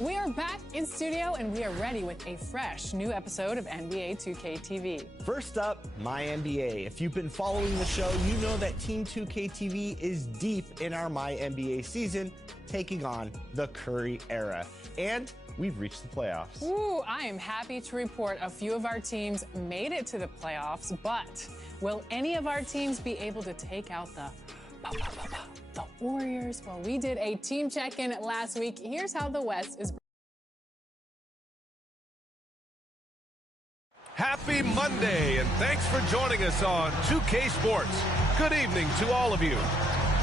We are back in studio and we are ready with a fresh new episode of NBA 2K TV. First up, My NBA. If you've been following the show, you know that Team 2K TV is deep in our My NBA season, taking on the Curry era. And we've reached the playoffs. Ooh, I am happy to report a few of our teams made it to the playoffs, but will any of our teams be able to take out the Warriors? Well, we did a team check-in last week. Here's how the West is. Happy Happy Monday, and thanks for joining us on 2K Sports. Good evening to all of you.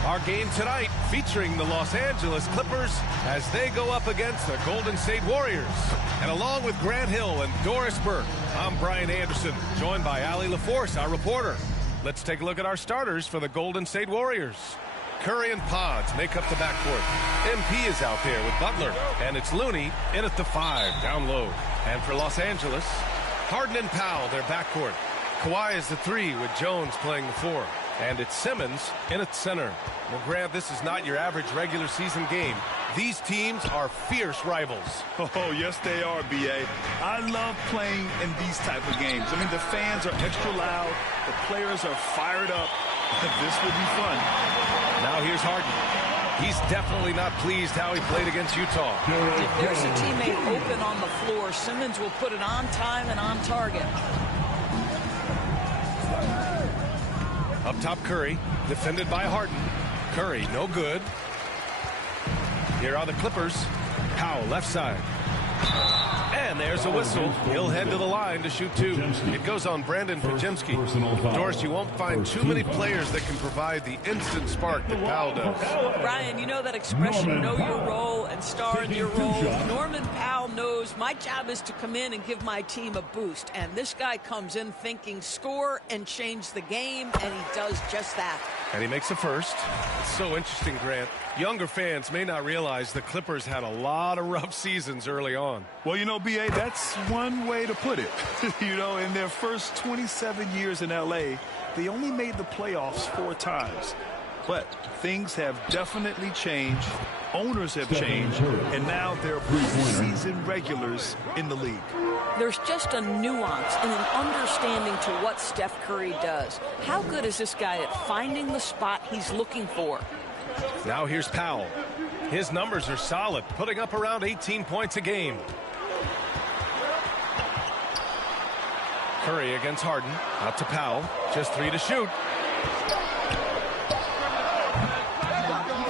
Our game tonight featuring the Los Angeles Clippers as they go up against the Golden State Warriors. And along with Grant Hill and Doris Burke, I'm Brian Anderson, joined by Allie LaForce, our reporter. Let's take a look at our starters for the Golden State Warriors. Curry and Pods make up the backcourt. MP is out there with Butler, and it's Looney in at the 5, down low. And for Los Angeles, Harden and Powell, their backcourt. Kawhi is the 3 with Jones playing the 4. And it's Simmons in at center. Well, Grant, this is not your average regular season game. These teams are fierce rivals. Oh, yes, they are, B.A. I love playing in these type of games. I mean, the fans are extra loud. The players are fired up. This will be fun. Now here's Harden. He's definitely not pleased how he played against Utah. If there's a teammate open on the floor, Simmons will put it on time and on target. Up top, Curry, defended by Harden. Curry, no good. Here are the Clippers. Powell, left side. And there's a whistle. He'll head to the line to shoot 2. It goes on Brandon Podziemski. Doris, you won't find too many players that can provide the instant spark that Powell does. Brian, you know that expression, know your role and star in your role. Norman Powell knows my job is to come in and give my team a boost. And this guy comes in thinking score and change the game, and he does just that. And he makes a first. It's so interesting, Grant. Younger fans may not realize the Clippers had a lot of rough seasons early on. Well, you know, B.A., that's one way to put it. You know, in their first 27 years in L.A., they only made the playoffs 4 times. But things have definitely changed. Owners have changed. And now they're season regulars in the league. There's just a nuance and an understanding to what Steph Curry does. How good is this guy at finding the spot he's looking for? Now here's Powell. His numbers are solid, putting up around 18 points a game. Curry against Harden. Out to Powell. Just 3 to shoot.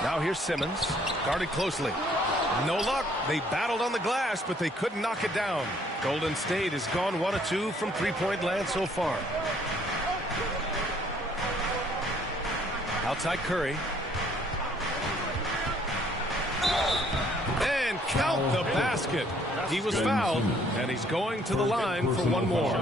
Now here's Simmons. Guarded closely. No luck. They battled on the glass, but they couldn't knock it down. Golden State has gone 1 of 2 from three-point land so far. Outside Curry. And count the basket. He was fouled, and he's going to the line for one more.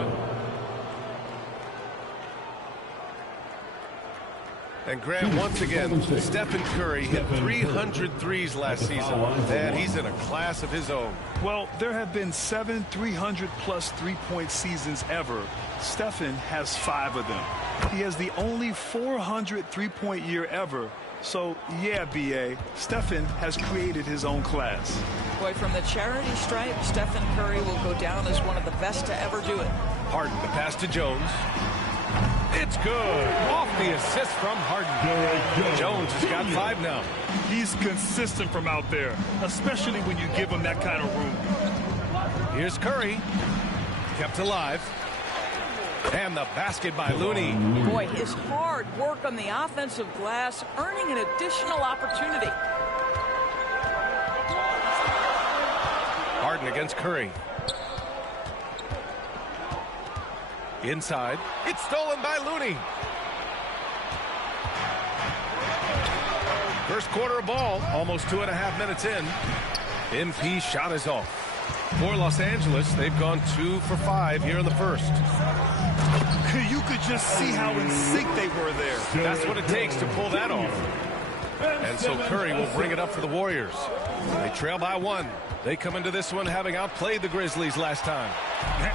And Grant, once again, Stephen Curry hit 300 threes last season, and he's in a class of his own. Well, there have been 7 300-plus three-point seasons ever. Stephen has 5 of them. He has the only 400 three-point year ever. So, yeah, B.A., Stephen has created his own class. Boy, from the charity stripe, Stephen Curry will go down as one of the best to ever do it. Harden, the pass to Jones. It's good. Off the assist from Harden. Jones has got 5 now. He's consistent from out there, especially when you give him that kind of room. Here's Curry. Kept alive. And the basket by Looney. Boy, his hard work on the offensive glass, earning an additional opportunity. Harden against Curry. Inside. It's stolen by Looney. First quarter of ball. Almost 2.5 minutes in. MP shot is off. For Los Angeles, they've gone 2 for 5 here in the first. You could just see how in sync they were there. That's what it takes to pull that off. And so Curry will bring it up for the Warriors. They trail by 1. They come into this one having outplayed the Grizzlies last time.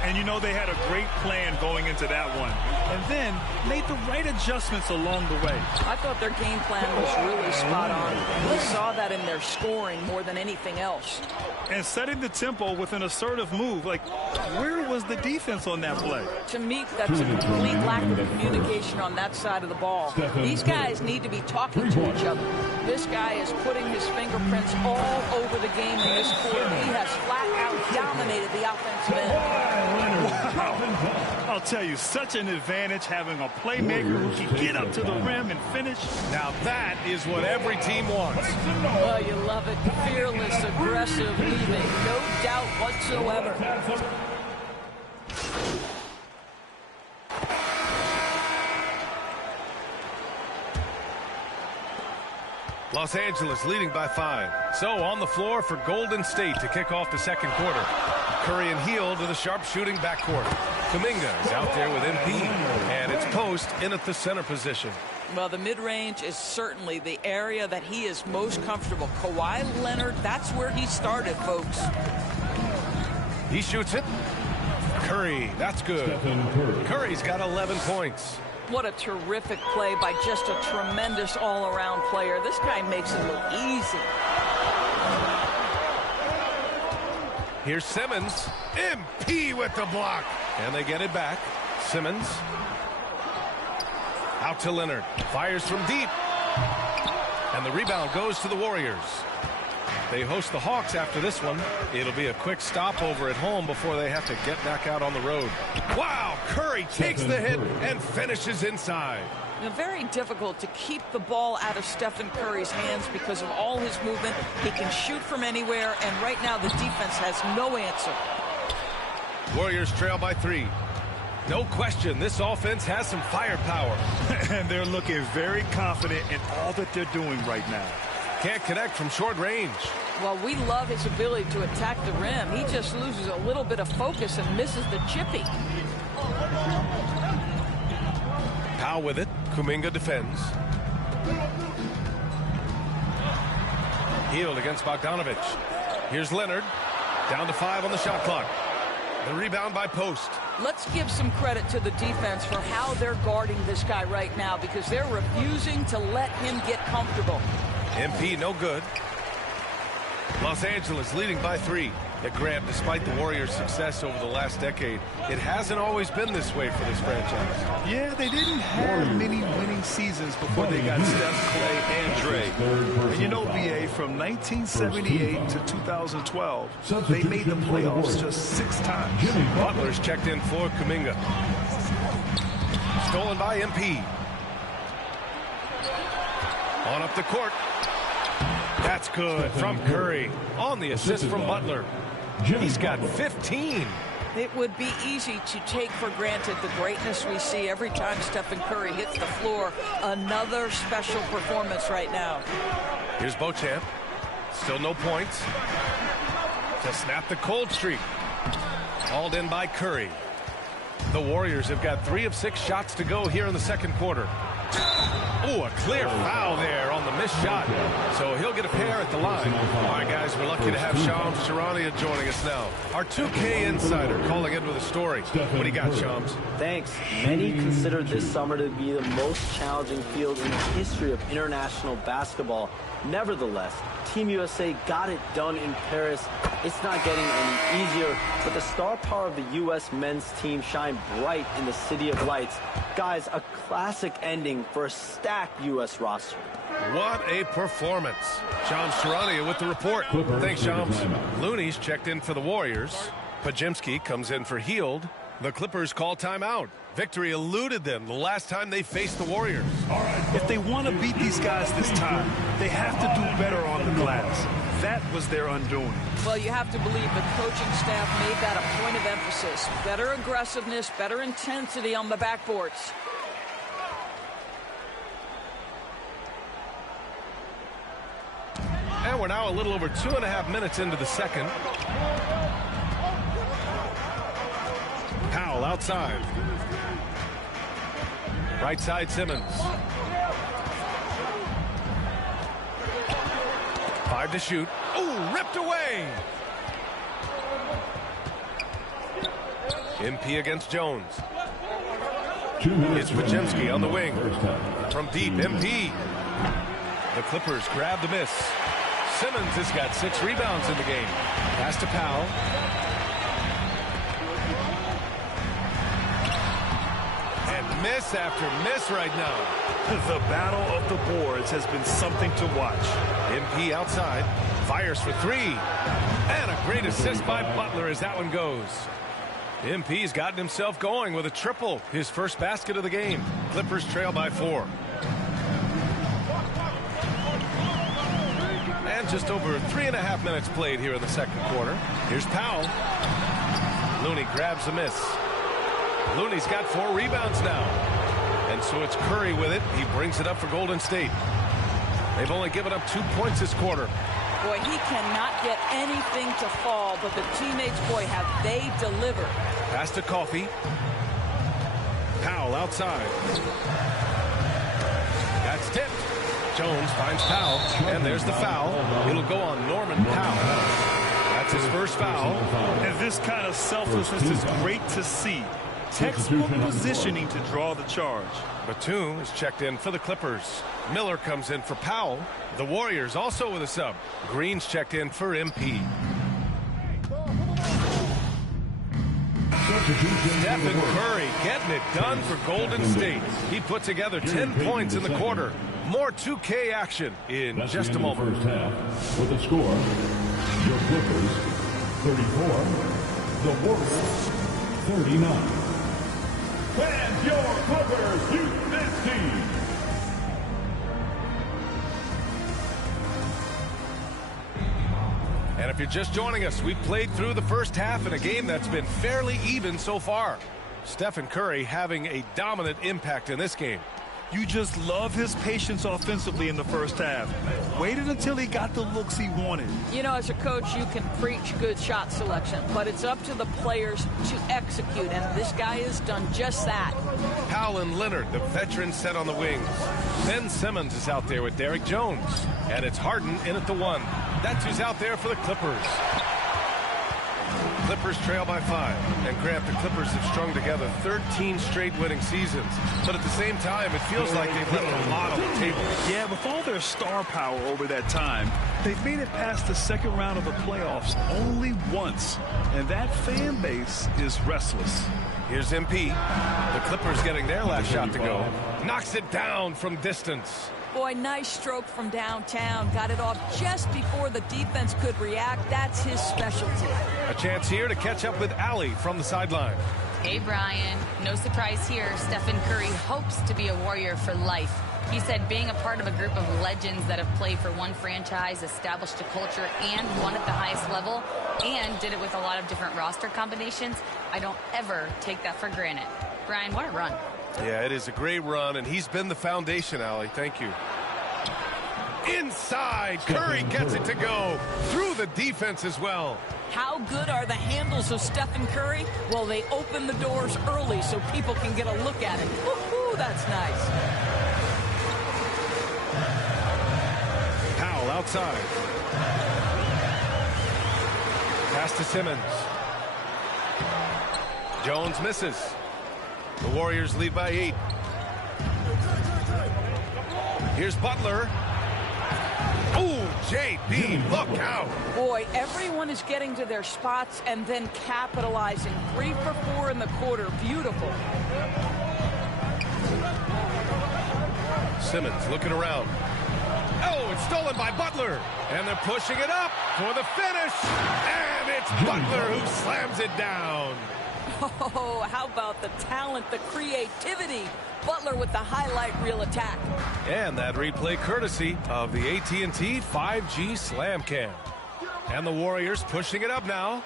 And you know they had a great plan going into that one. And then made the right adjustments along the way. I thought their game plan was really spot on. We saw that in their scoring more than anything else. And setting the tempo with an assertive move. Like, where was the defense on that play? To me, that's a complete lack of communication on that side of the ball. These guys need to be talking to each other. This guy is putting his fingerprints all over the game in this quarter. He has flat out dominated the offensive end. Wow. I'll tell you, such an advantage having a playmaker who can get up to the rim and finish. Now that is what every team wants. Well, you love it. Fearless, aggressive, leaving. No doubt whatsoever. Los Angeles leading by 5. So on the floor for Golden State to kick off the second quarter. Curry and Hield to the sharpshooting backcourt. Kuminga is out there with MP, and it's Post in at the center position. Well, the mid-range is certainly the area that he is most comfortable. Kawhi Leonard, that's where he started, folks. He shoots it. Curry, that's good. Curry's got 11 points. What a terrific play by just a tremendous all-around player. This guy makes it look easy. Here's Simmons. MP with the block. And they get it back. Simmons. Out to Leonard. Fires from deep. And the rebound goes to the Warriors. They host the Hawks after this one. It'll be a quick stopover at home before they have to get back out on the road. Wow, Curry takes the hit and finishes inside. Very difficult to keep the ball out of Stephen Curry's hands because of all his movement. He can shoot from anywhere, and right now the defense has no answer. Warriors trail by 3. No question, this offense has some firepower. And they're looking very confident in all that they're doing right now. Can't connect from short range. Well, we love his ability to attack the rim. He just loses a little bit of focus and misses the chippy. Powell with it. Kuminga defends. Hield against Bogdanovic. Here's Leonard. Down to 5 on the shot clock. The rebound by Post. Let's give some credit to the defense for how they're guarding this guy right now because they're refusing to let him get comfortable. MP no good. Los Angeles leading by 3. At Grant, despite the Warriors' success over the last decade, it hasn't always been this way for this franchise. Yeah, they didn't have many winning seasons before they got Steph, Clay, and Dre. And you know, BA, from 1978 to 2012, they made the playoffs just 6 times. Butler's checked in for Kuminga. Stolen by MP. On up the court. That's good from Curry on the assist from Butler. He's got 15. It would be easy to take for granted the greatness we see every time Stephen Curry hits the floor. Another special performance right now. Here's Beauchamp. Still no points. To snap the cold streak. Hauled in by Curry. The Warriors have got 3 of 6 shots to go here in the second quarter. Oh, a clear foul there on the missed shot. So he'll get a pair at the line. All right, guys, we're lucky to have Shams Charania joining us now. Our 2K insider calling in with a story. What do you got, Shams? Thanks. Many consider this summer to be the most challenging field in the history of international basketball. Nevertheless, Team USA got it done in Paris. It's not getting any easier, but the star power of the U.S. men's team shined bright in the City of Lights. Guys, a classic ending for a stacked U.S. roster. What a performance. Shams Charania with the report. Thanks, Shams. Looney's checked in for the Warriors. Pajemski comes in for Hield. The Clippers call timeout. Victory eluded them the last time they faced the Warriors. If they want to beat these guys this time, they have to do better on the glass. That was their undoing. Well, you have to believe the coaching staff made that a point of emphasis. Better aggressiveness, better intensity on the backboards. And we're now a little over 2.5 minutes into the second. Powell outside. Right side Simmons. 5 to shoot. Oh, ripped away. MP against Jones. It's Pajemski on the wing. From deep, MP. The Clippers grab the miss. Simmons has got 6 rebounds in the game. Pass to Powell. And miss after miss right now. The battle of the boards has been something to watch. MP outside. Fires for 3. And a great assist by Butler as that one goes. MP's gotten himself going with a triple. His first basket of the game. Clippers trail by 4. And just over 3.5 minutes played here in the second quarter. Here's Powell. Looney grabs the miss. Looney's got 4 rebounds now. And so it's Curry with it. He brings it up for Golden State. They've only given up 2 points this quarter. Boy, he cannot get anything to fall, but the teammates, boy, have they delivered. Pass to Coffey. Powell outside. That's tipped. Jones finds Powell, and there's the foul. It'll go on Norman Powell. That's his first foul. And this kind of selflessness is great to see. Textbook positioning to draw the charge. Batum is checked in for the Clippers. Miller comes in for Powell. The Warriors also with a sub. Green's checked in for MP. Stephen Curry getting it done for Golden State. He put together 10 points in the quarter. More 2K action in just a moment. First half with the score, your Clippers 34, the Warriors 39. And your Clippers Youth team. And if you're just joining us, we played through the first half in a game that's been fairly even so far. Stephen Curry having a dominant impact in this game. You just love his patience offensively in the first half. Waited until he got the looks he wanted. You know, as a coach, you can preach good shot selection, but it's up to the players to execute, and this guy has done just that. Powell and Leonard, the veterans, set on the wings. Ben Simmons is out there with Derrick Jones. And it's Harden in at the 1. That's who's out there for the Clippers. Clippers trail by 5. And Grant, the Clippers have strung together 13 straight winning seasons. But at the same time, it feels like they've left a lot on the table. Yeah, with all their star power over that time, they've made it past the second round of the playoffs only once. And that fan base is restless. Here's MP. The Clippers getting their last shot to go. Knocks it down from distance. Boy, nice stroke from downtown. Got it off just before the defense could react. That's his specialty. A chance here to catch up with Allie from the sideline. Hey, Brian. No surprise here. Stephen Curry hopes to be a Warrior for life. He said being a part of a group of legends that have played for one franchise, established a culture, and won at the highest level, and did it with a lot of different roster combinations, I don't ever take that for granted. Brian, what a run. Yeah, it is a great run, and he's been the foundation, Allie. Thank you. Inside, Curry gets it to go through the defense as well. How good are the handles of Stephen Curry? Well, they open the doors early so people can get a look at it. Woohoo, that's nice. Powell outside. Pass to Simmons. Jones misses. The Warriors lead by 8. Here's Butler. Oh, JB, look out. Boy, everyone is getting to their spots and then capitalizing. 3 for 4 in the quarter. Beautiful. Simmons looking around. Oh, it's stolen by Butler. And they're pushing it up for the finish. And it's Butler who slams it down. Oh, how about the talent, the creativity? Butler with the highlight reel attack. And that replay courtesy of the AT&T 5G Slam Cam. And the Warriors pushing it up now.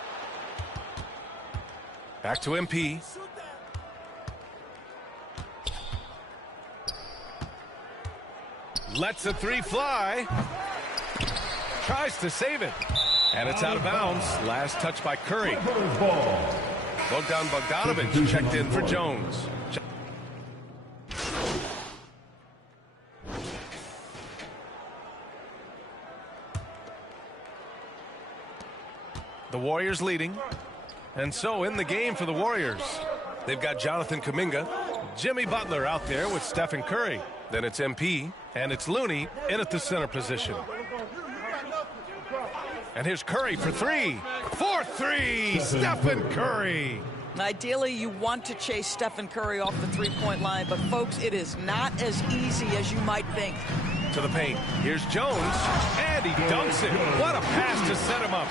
Back to MP. Lets the 3 fly. Tries to save it. And it's out of bounds. Last touch by Curry. Bogdan Bogdanović checked in for Jones. The Warriors leading. And so in the game for the Warriors, they've got Jonathan Kuminga, Jimmy Butler out there with Stephen Curry. Then it's MP, and it's Looney in at the center position. And here's Curry for 3. For 3, Stephen Curry. Ideally, you want to chase Stephen Curry off the three-point line, but folks, it is not as easy as you might think. To the paint. Here's Jones, and he dunks it. What a pass to set him up.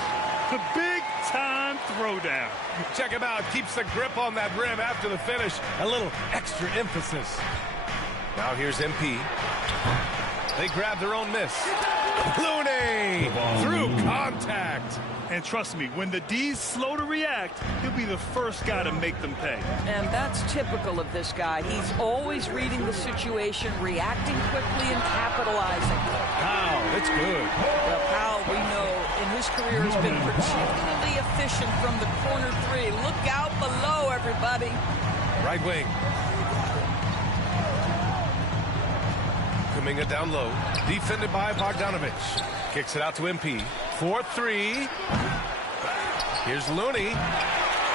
The big-time throwdown. Check him out. Keeps the grip on that rim after the finish. A little extra emphasis. Now here's MP. They grab their own miss. Looney through contact. And trust me, when the D's slow to react, he'll be the first guy to make them pay. And that's typical of this guy. He's always reading the situation, reacting quickly, and capitalizing. Powell, it's good. Well, Powell, we know, in his career has been particularly efficient from the corner three. Look out below, everybody. Right wing. Kuminga down low. Defended by Bogdanovich. Kicks it out to MP. 4-3. Here's Looney.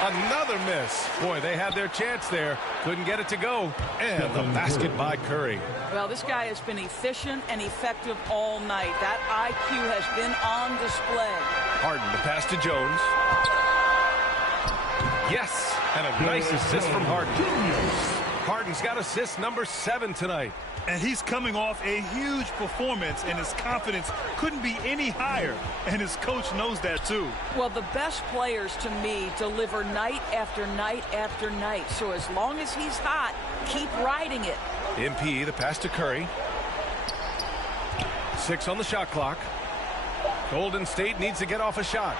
Another miss. Boy, they had their chance there. Couldn't get it to go. And the basket by Curry. Well, this guy has been efficient and effective all night. That IQ has been on display. Harden, the pass to Jones. Yes, and a nice assist from Harden. Harden's got assist number 7 tonight. And he's coming off a huge performance, and his confidence couldn't be any higher. And his coach knows that, too. Well, the best players, to me, deliver night after night after night. So as long as he's hot, keep riding it. MP, the pass to Curry. 6 on the shot clock. Golden State needs to get off a shot.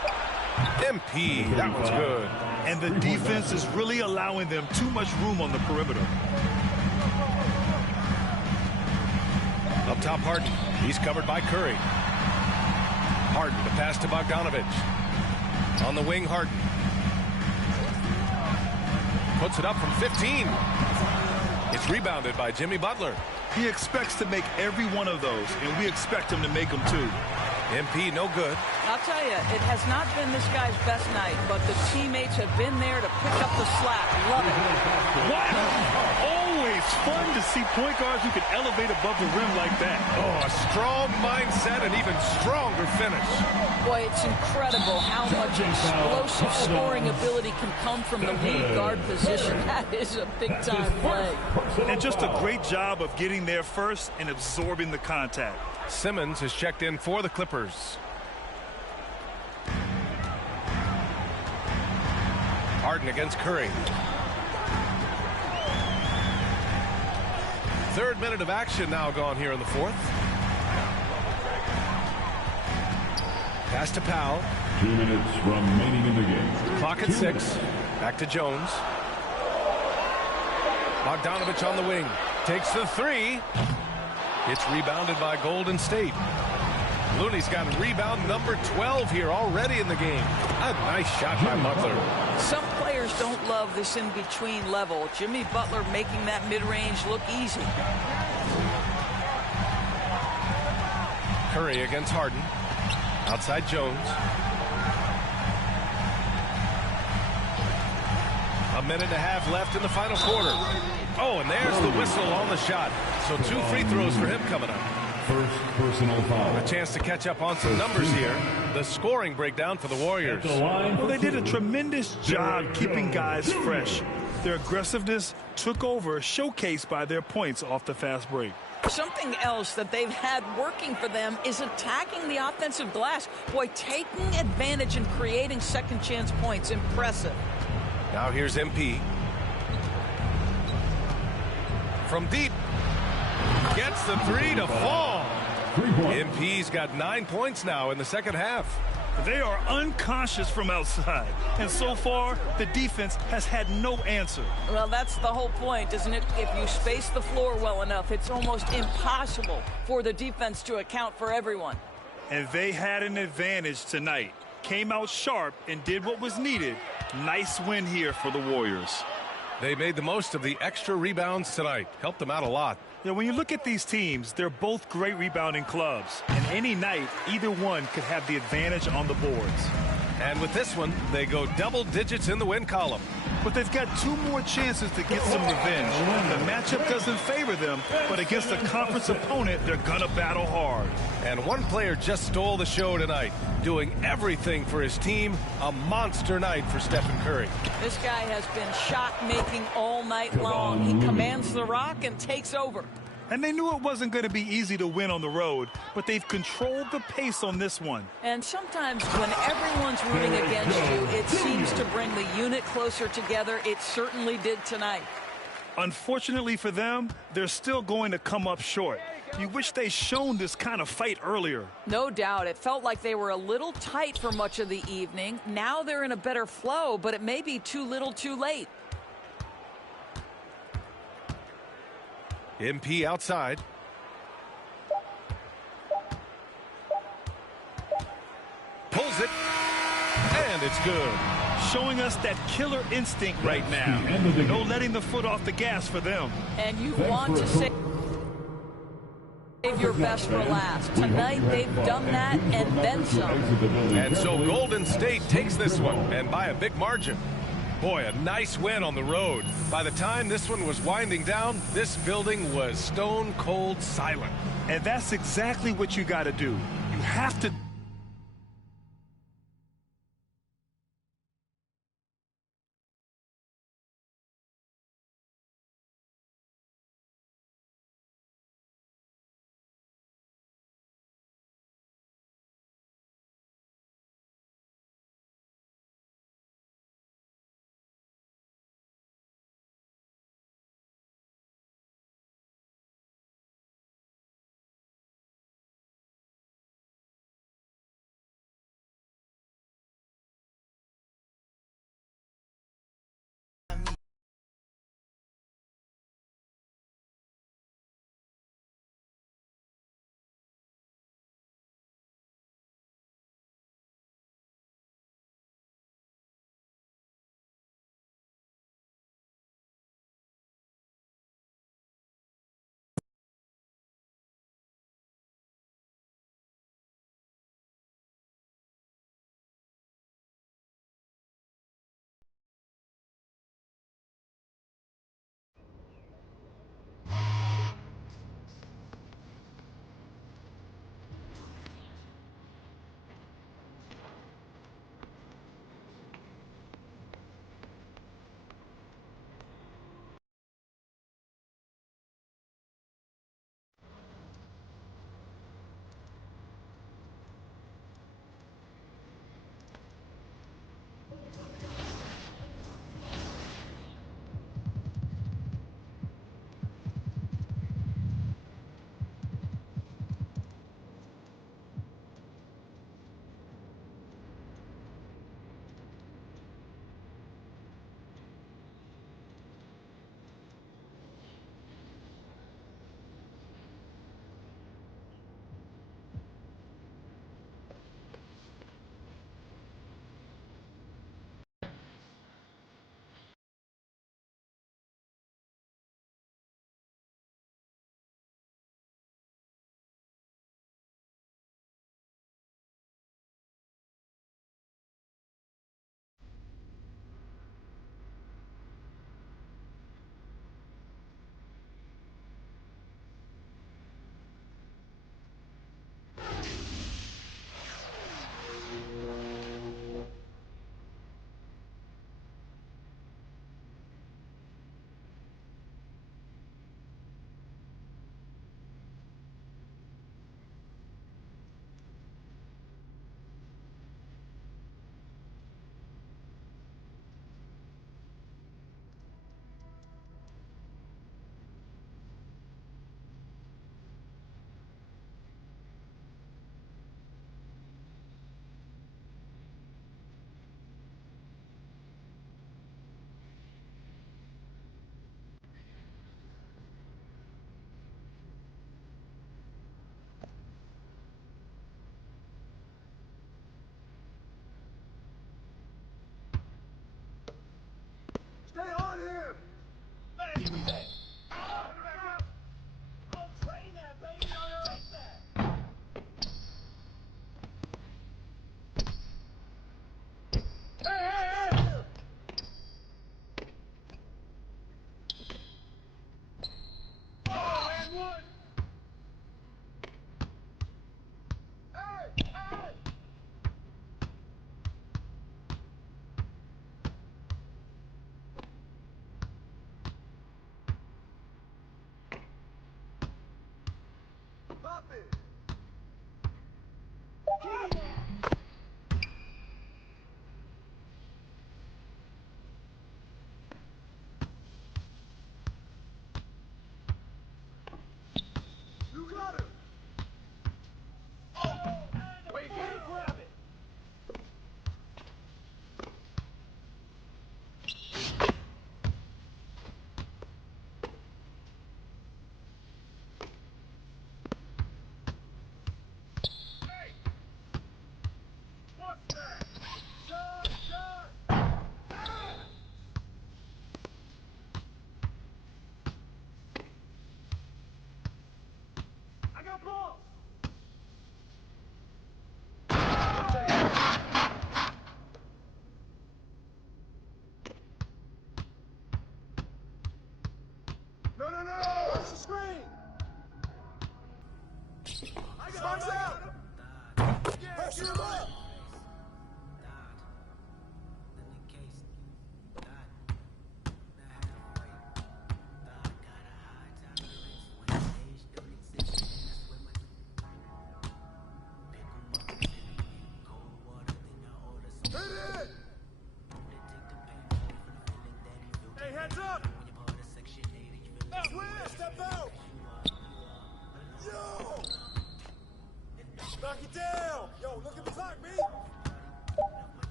MP, that one's good. And the defense is really allowing them too much room on the perimeter. Up top, Harden. He's covered by Curry. Harden, the pass to Bogdanovich. On the wing, Harden. Puts it up from 15. It's rebounded by Jimmy Butler. He expects to make every one of those, and we expect him to make them too. MP, no good. I'll tell you, it has not been this guy's best night, but the teammates have been there to pick up the slack. Love it. Wow! Always fun to see point guards who can elevate above the rim like that. Oh, a strong mindset and even stronger finish. Boy, it's incredible how much explosive scoring ability can come from the lead guard position. That is a big-time play. And just a great job of getting there first and absorbing the contact. Simmons has checked in for the Clippers. Harden against Curry. 3rd minute of action now gone here in the 4th. Pass to Powell. 2 minutes remaining in the game. Clock at 6. Back to Jones. Bogdanovich on the wing. Takes the 3. It's rebounded by Golden State. Looney's got rebound number 12 here already in the game. A nice shot by Butler. Some players don't love this in-between level. Jimmy Butler making that mid-range look easy. Curry against Harden. Outside Jones. A minute and a half left in the final quarter. Oh, and there's the whistle on the shot. So 2 free throws for him coming up. First personal foul. A chance to catch up on some numbers here. The scoring breakdown for the Warriors. Well, they did a tremendous job keeping guys fresh. Their aggressiveness took over, showcased by their points off the fast break. Something else that they've had working for them is attacking the offensive glass. Boy, taking advantage and creating second chance points. Impressive. Now here's MP. From deep. Gets the 3 to fall. MP's got 9 points now in the second half. They are unconscious from outside. And so far, the defense has had no answer. Well, that's the whole point, isn't it? If you space the floor well enough, it's almost impossible for the defense to account for everyone. And they had an advantage tonight. Came out sharp and did what was needed. Nice win here for the Warriors. They made the most of the extra rebounds tonight. Helped them out a lot. Yeah, when you look at these teams, they're both great rebounding clubs. And any night, either one could have the advantage on the boards. And with this one, they go double digits in the win column. But they've got 2 more chances to get some revenge. The matchup doesn't favor them, but against a conference opponent, they're going to battle hard. And one player just stole the show tonight, doing everything for his team. A monster night for Stephen Curry. This guy has been shot-making all night long. He commands the rock and takes over. And they knew it wasn't going to be easy to win on the road, but they've controlled the pace on this one. And sometimes when everyone's rooting against you, it seems to bring the unit closer together. It certainly did tonight. Unfortunately for them, they're still going to come up short. You wish they shown this kind of fight earlier. No doubt. It felt like they were a little tight for much of the evening. Now they're in a better flow, but it may be too little too late. MP outside. Pulls it, and it's good. Showing us that killer instinct right now. No letting the foot off the gas for them. And you want to save your best for last. Tonight they've done that and then some. And so Golden State takes this one, and by a big margin. Boy, a nice win on the road. By the time this one was winding down, this building was stone cold silent. And that's exactly what you got to do. You have to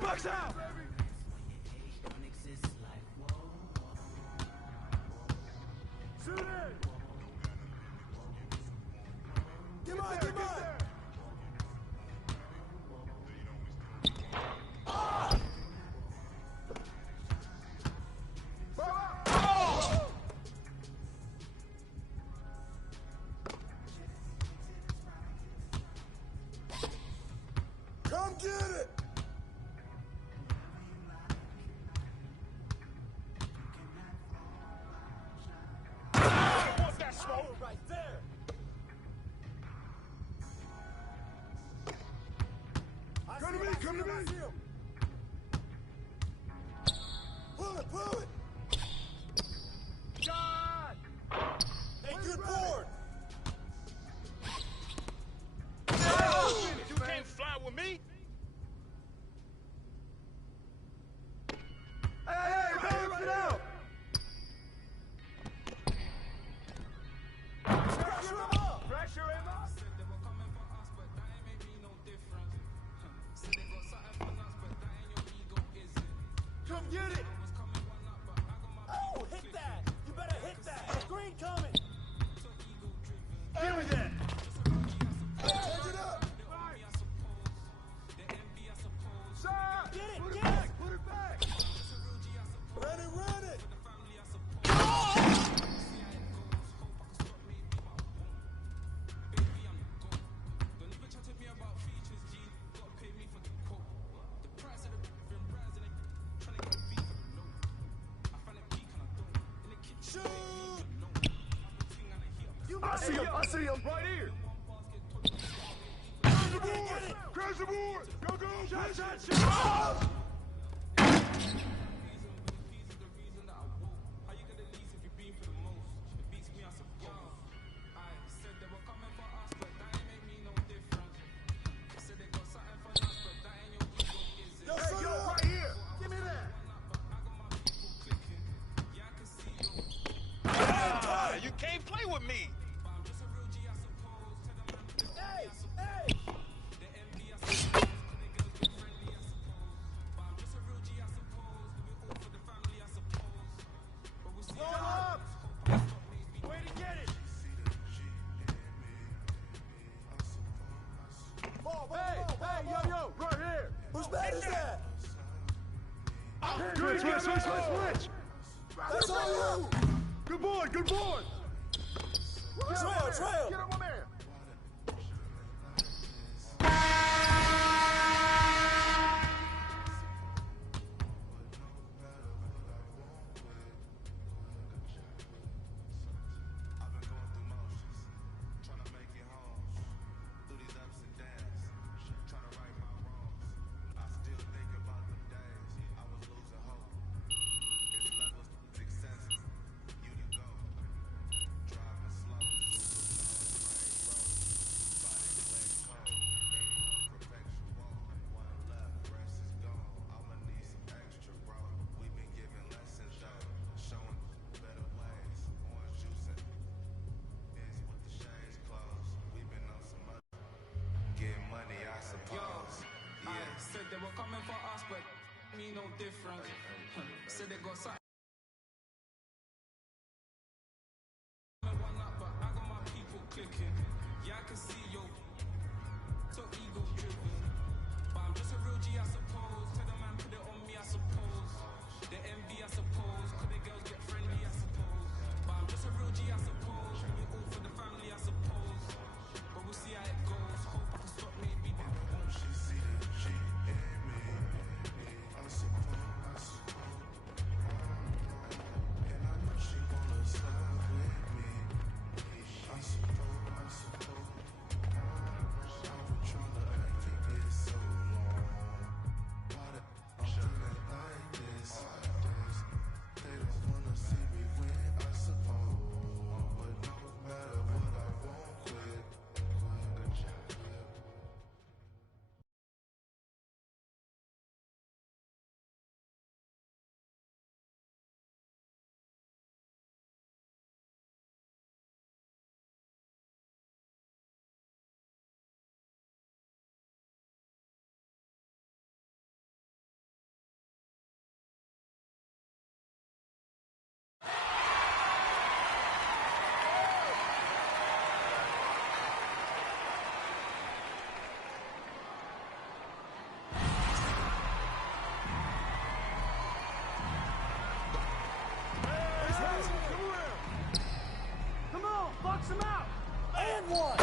Box out! Shoot it! Get on, get on! Come get it! Right there. Come to me, come to me. Pull it, pull it. God. Hey, good board. You can't fly with me. Hey, balance it out. Pressure him up! Come get it! Oh, hit that! You better hit that! Screen coming! Give me that! Change it up! Shot! Get it! Get it! Put it back! Run it, run it! I see him right here. Crash the board! Crash the board! Go, go! Shot, shot, shot! with me. Hey, hey! Slow up! Way to get it! Ball, hey, yo, right here! Whose bat is that? Switch! That's all you! Good boy! Trail! Get on my man! Said they were coming for us, but me no different. Said they got something. One up, but I got my people clicking. Yeah, I can see yo. So ego driven. But I'm just a real G, I suppose. Tell the man put it on me, I suppose. The envy, I suppose. Could the girls get friendly, I suppose. But I'm just a real G, I suppose. We all for the family, I suppose. But we'll see how it goes. Hope I can stop maybe. She see the G in me. I suppose. And I know she wanna slide with me. I suppose. I've been trying to keep it so long. Why the shouldn't like this? They don't wanna see me win, I suppose. But no matter what, I won't quit. Come on, box him out! And one!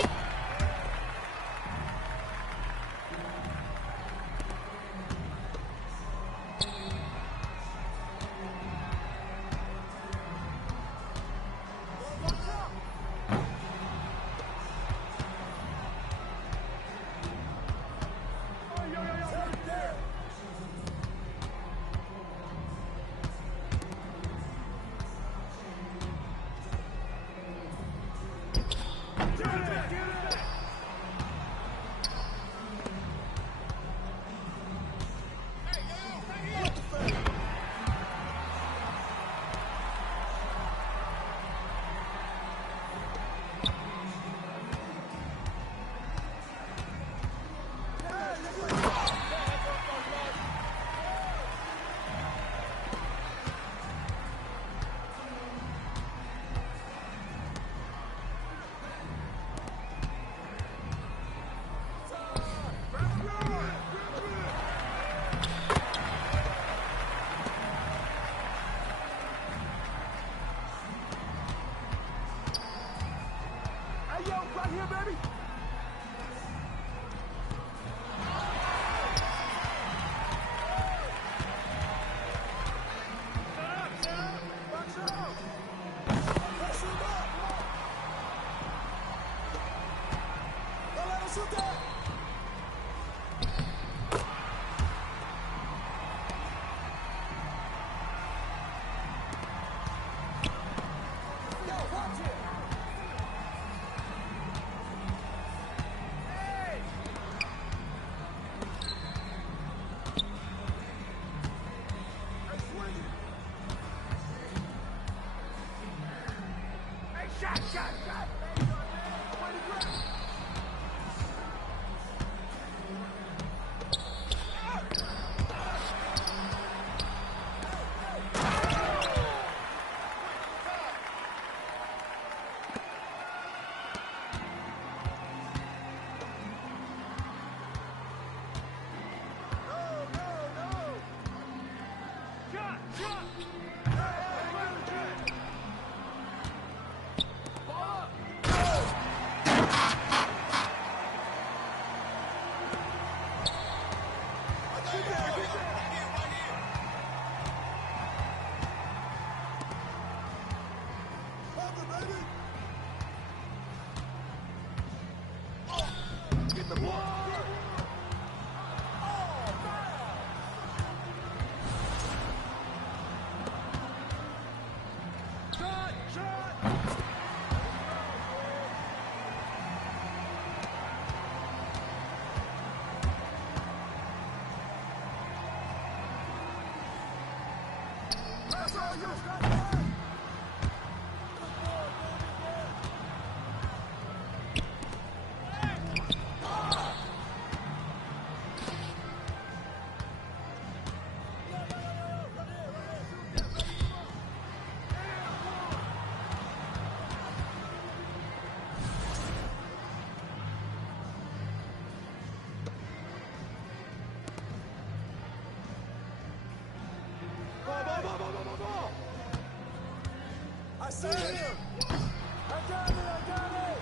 I see him! I got it! I got it!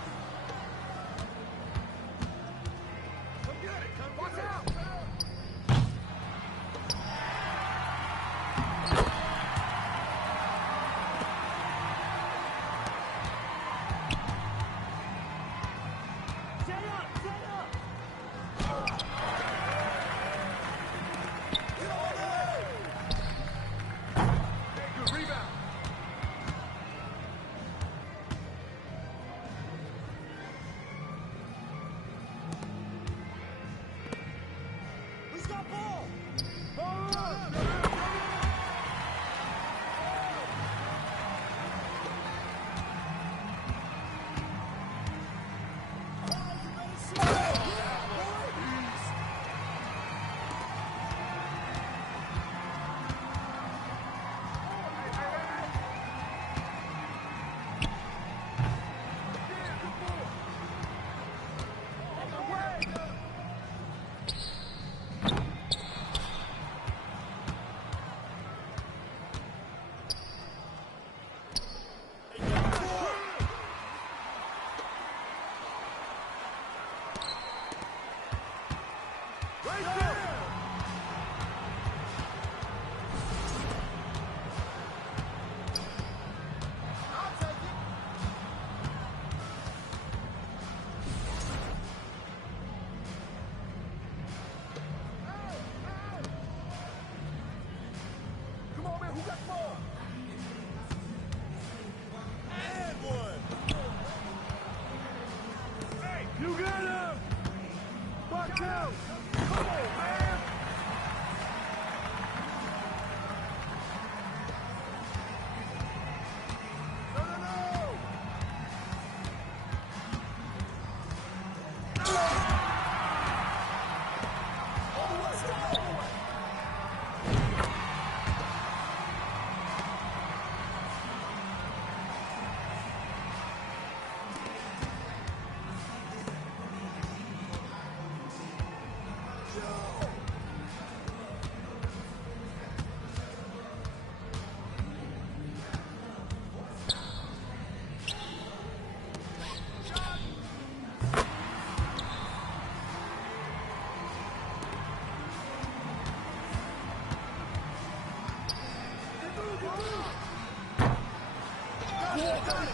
Come get it! Come watch out! Set up! Set up! Good rebound! Who's got ball? Ball up! Right there! I'll take it. Come on, man, who got the ball? And one. Hey, you got him! Watch out! Come on, man! No, no, no! Oh, let's go!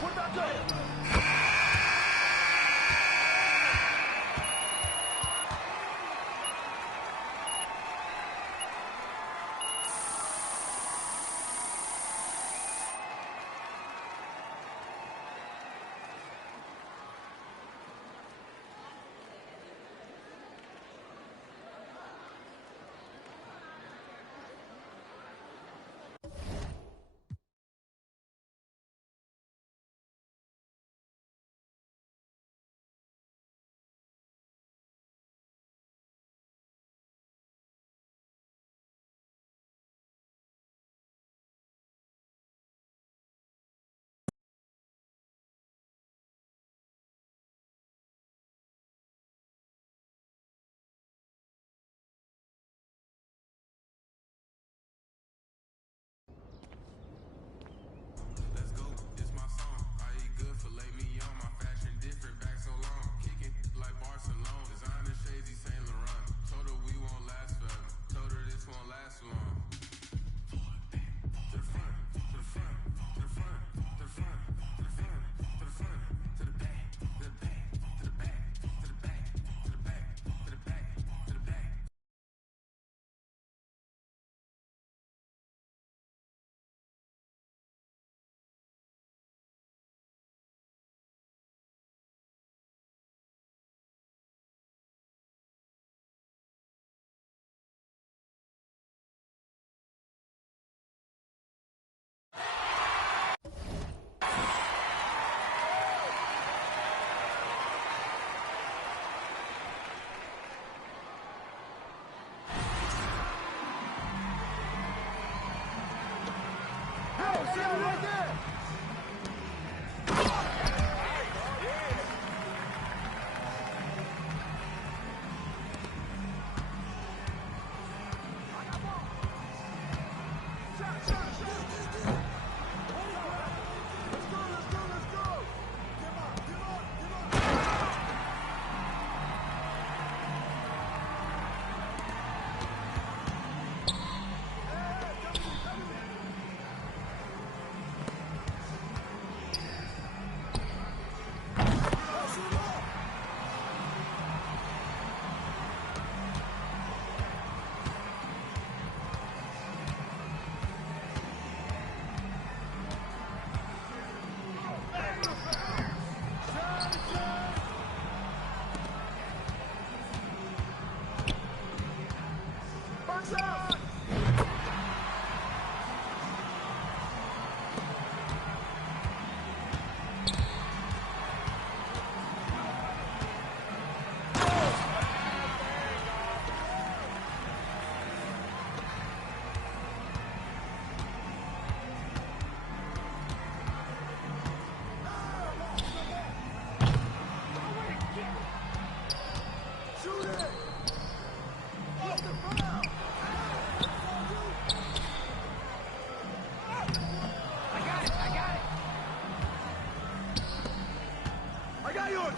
Put back up!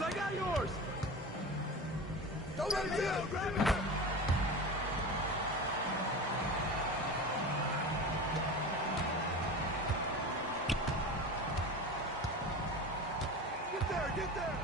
I got yours! Don't let me out! Grab it! Get there! Get there!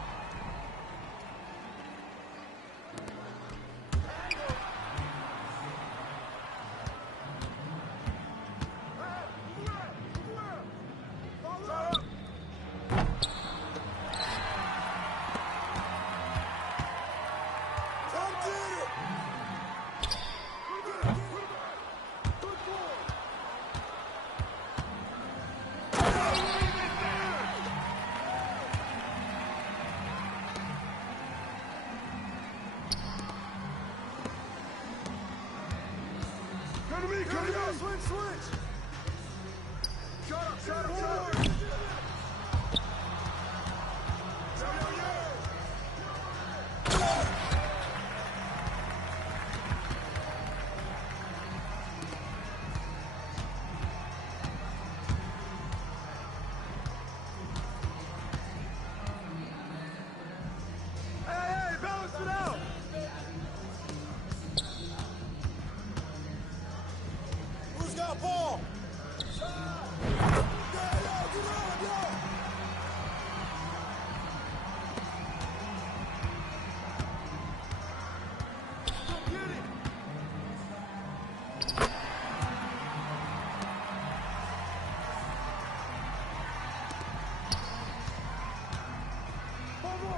Switch! Shut up, shut up, shut up! Hey, balance it out! Who's got ball?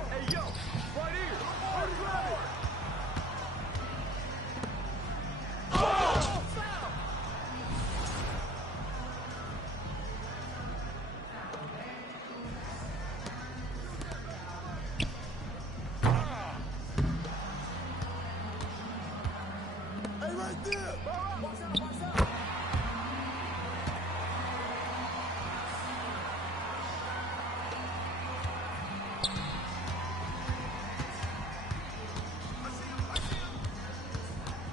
Hey, yo, right here. Hurry, grab it. Oh, foul! Hey, right there. Watch out, watch out.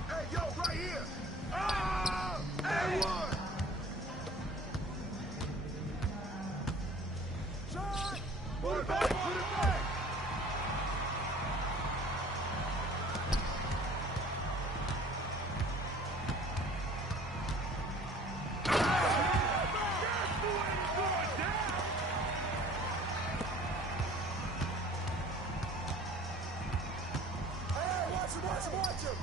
Hey, yo, right here! Ah! Hey, one! Shot! Put it back! Put it back! Hey, watch him, watch him, watch him!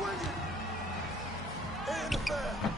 Swing it. And the foul.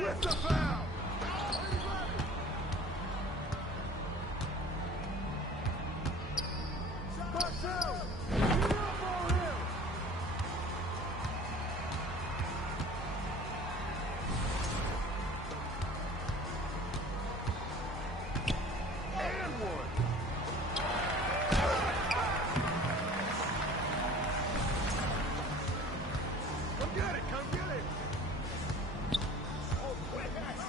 With the foul! Box out! Get up on him! And one! Come get it! Come get it! Oh, quick!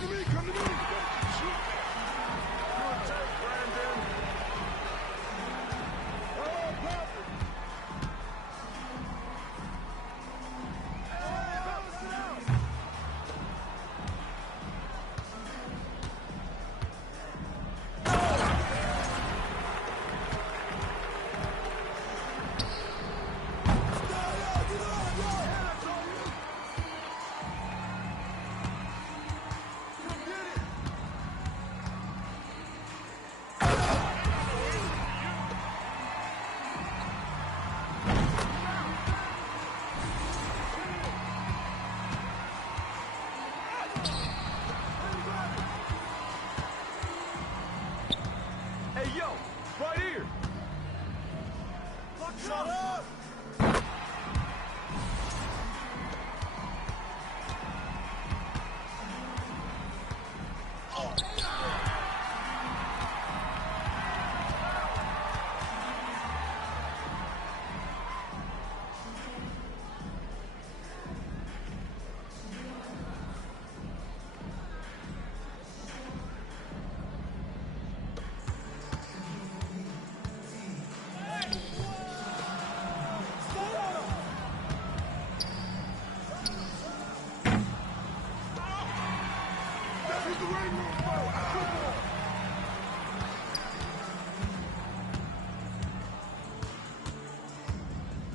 Come to me, come to me. Shoot that. Good take, Brandon. Oh, perfect. Hey, yo, right here. Shut up.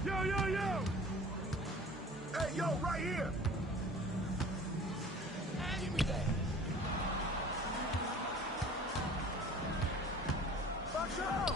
Yo, yo, yo! Hey, yo, right here! Give me that. Box out!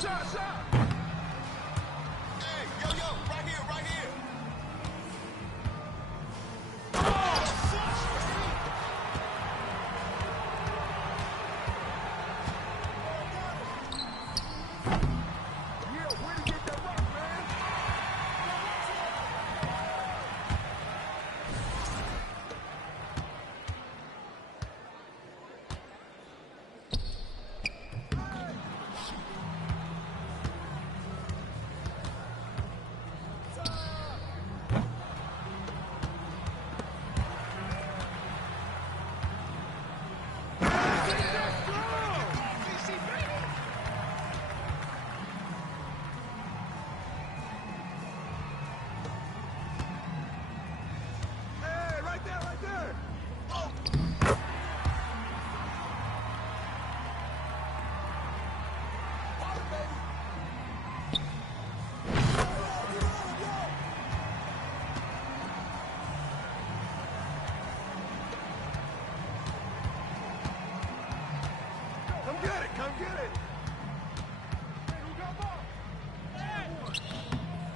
Hey, yo, right here, right here. Come get it! Hey, who got ball? Hey!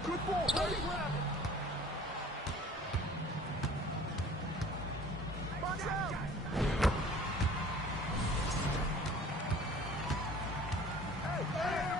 Good ball, buddy! Grab it! Box out! Hey, hey!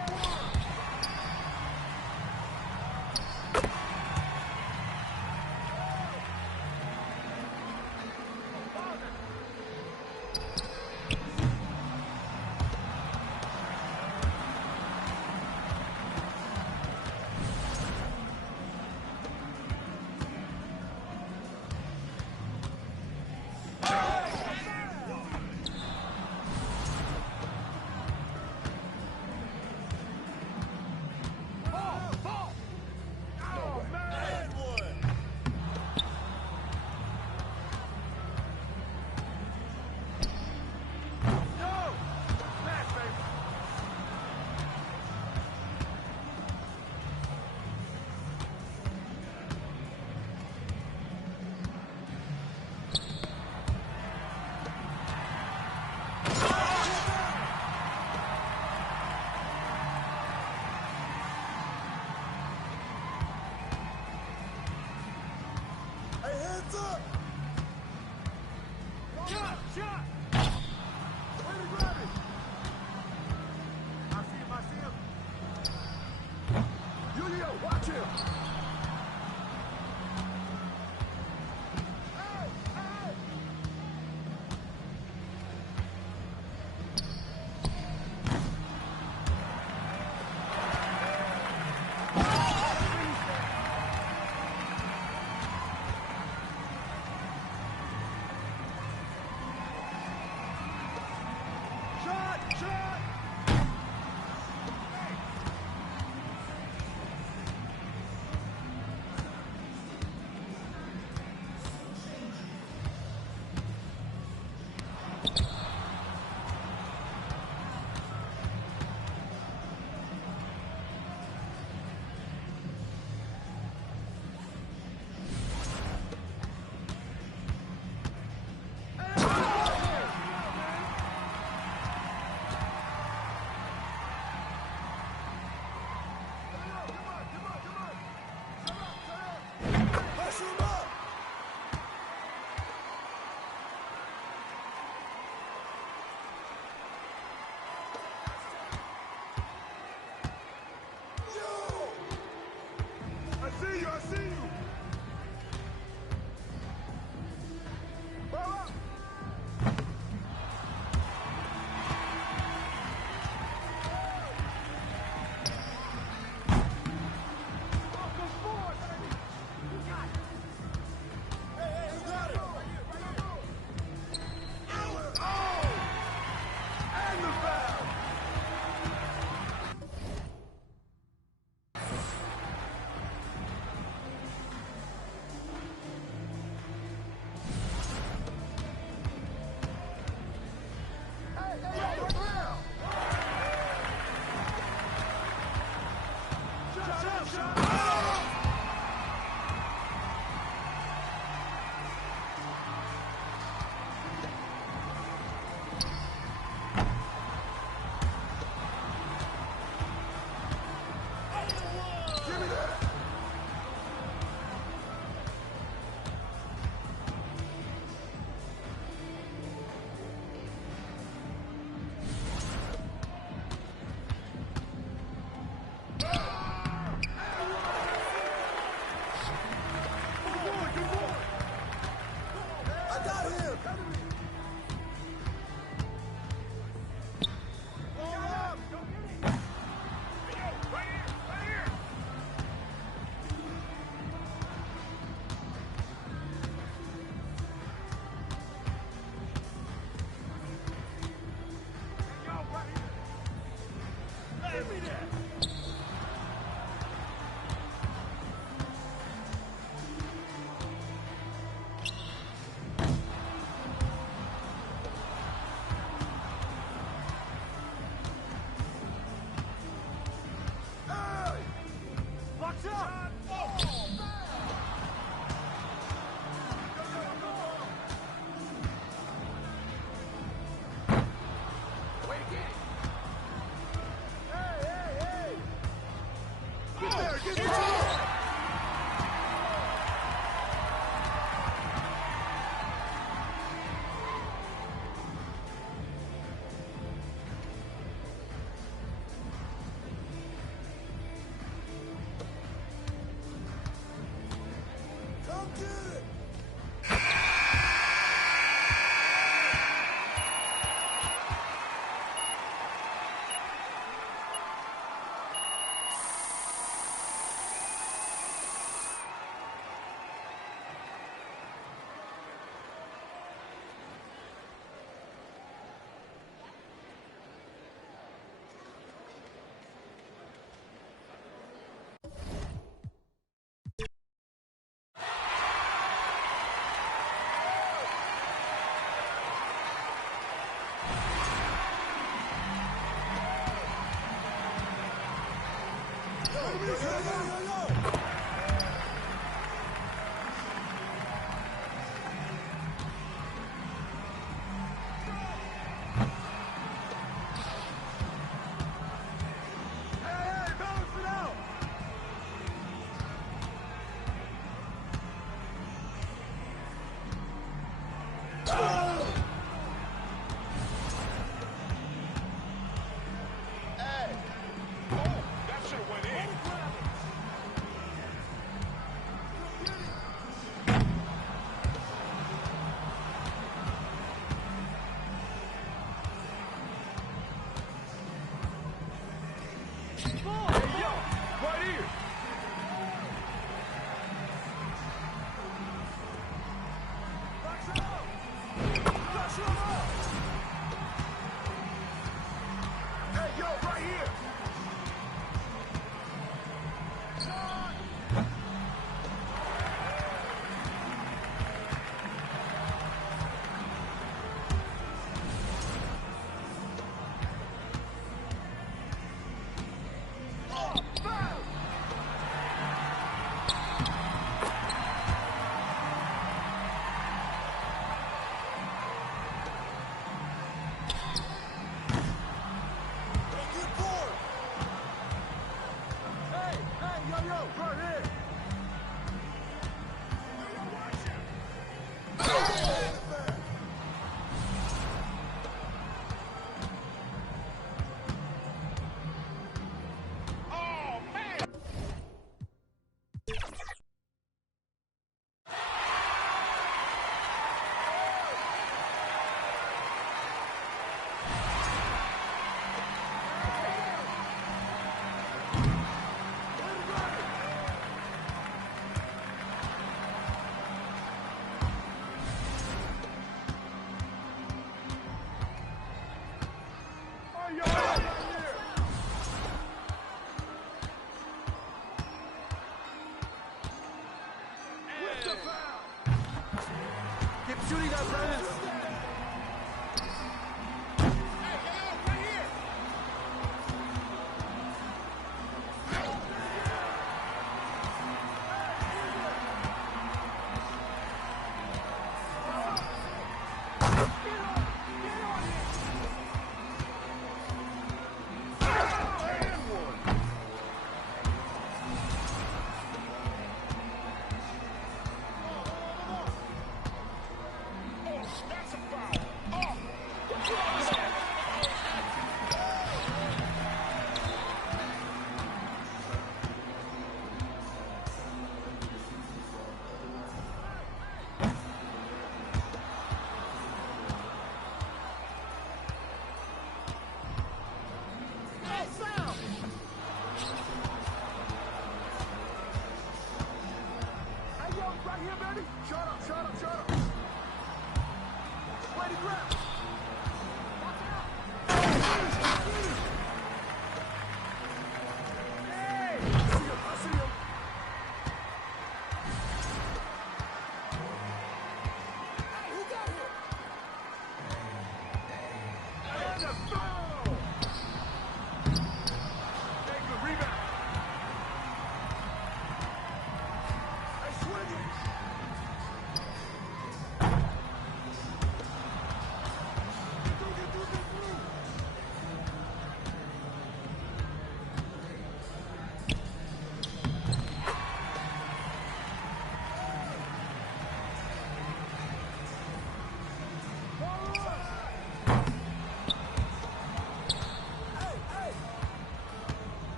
Stop!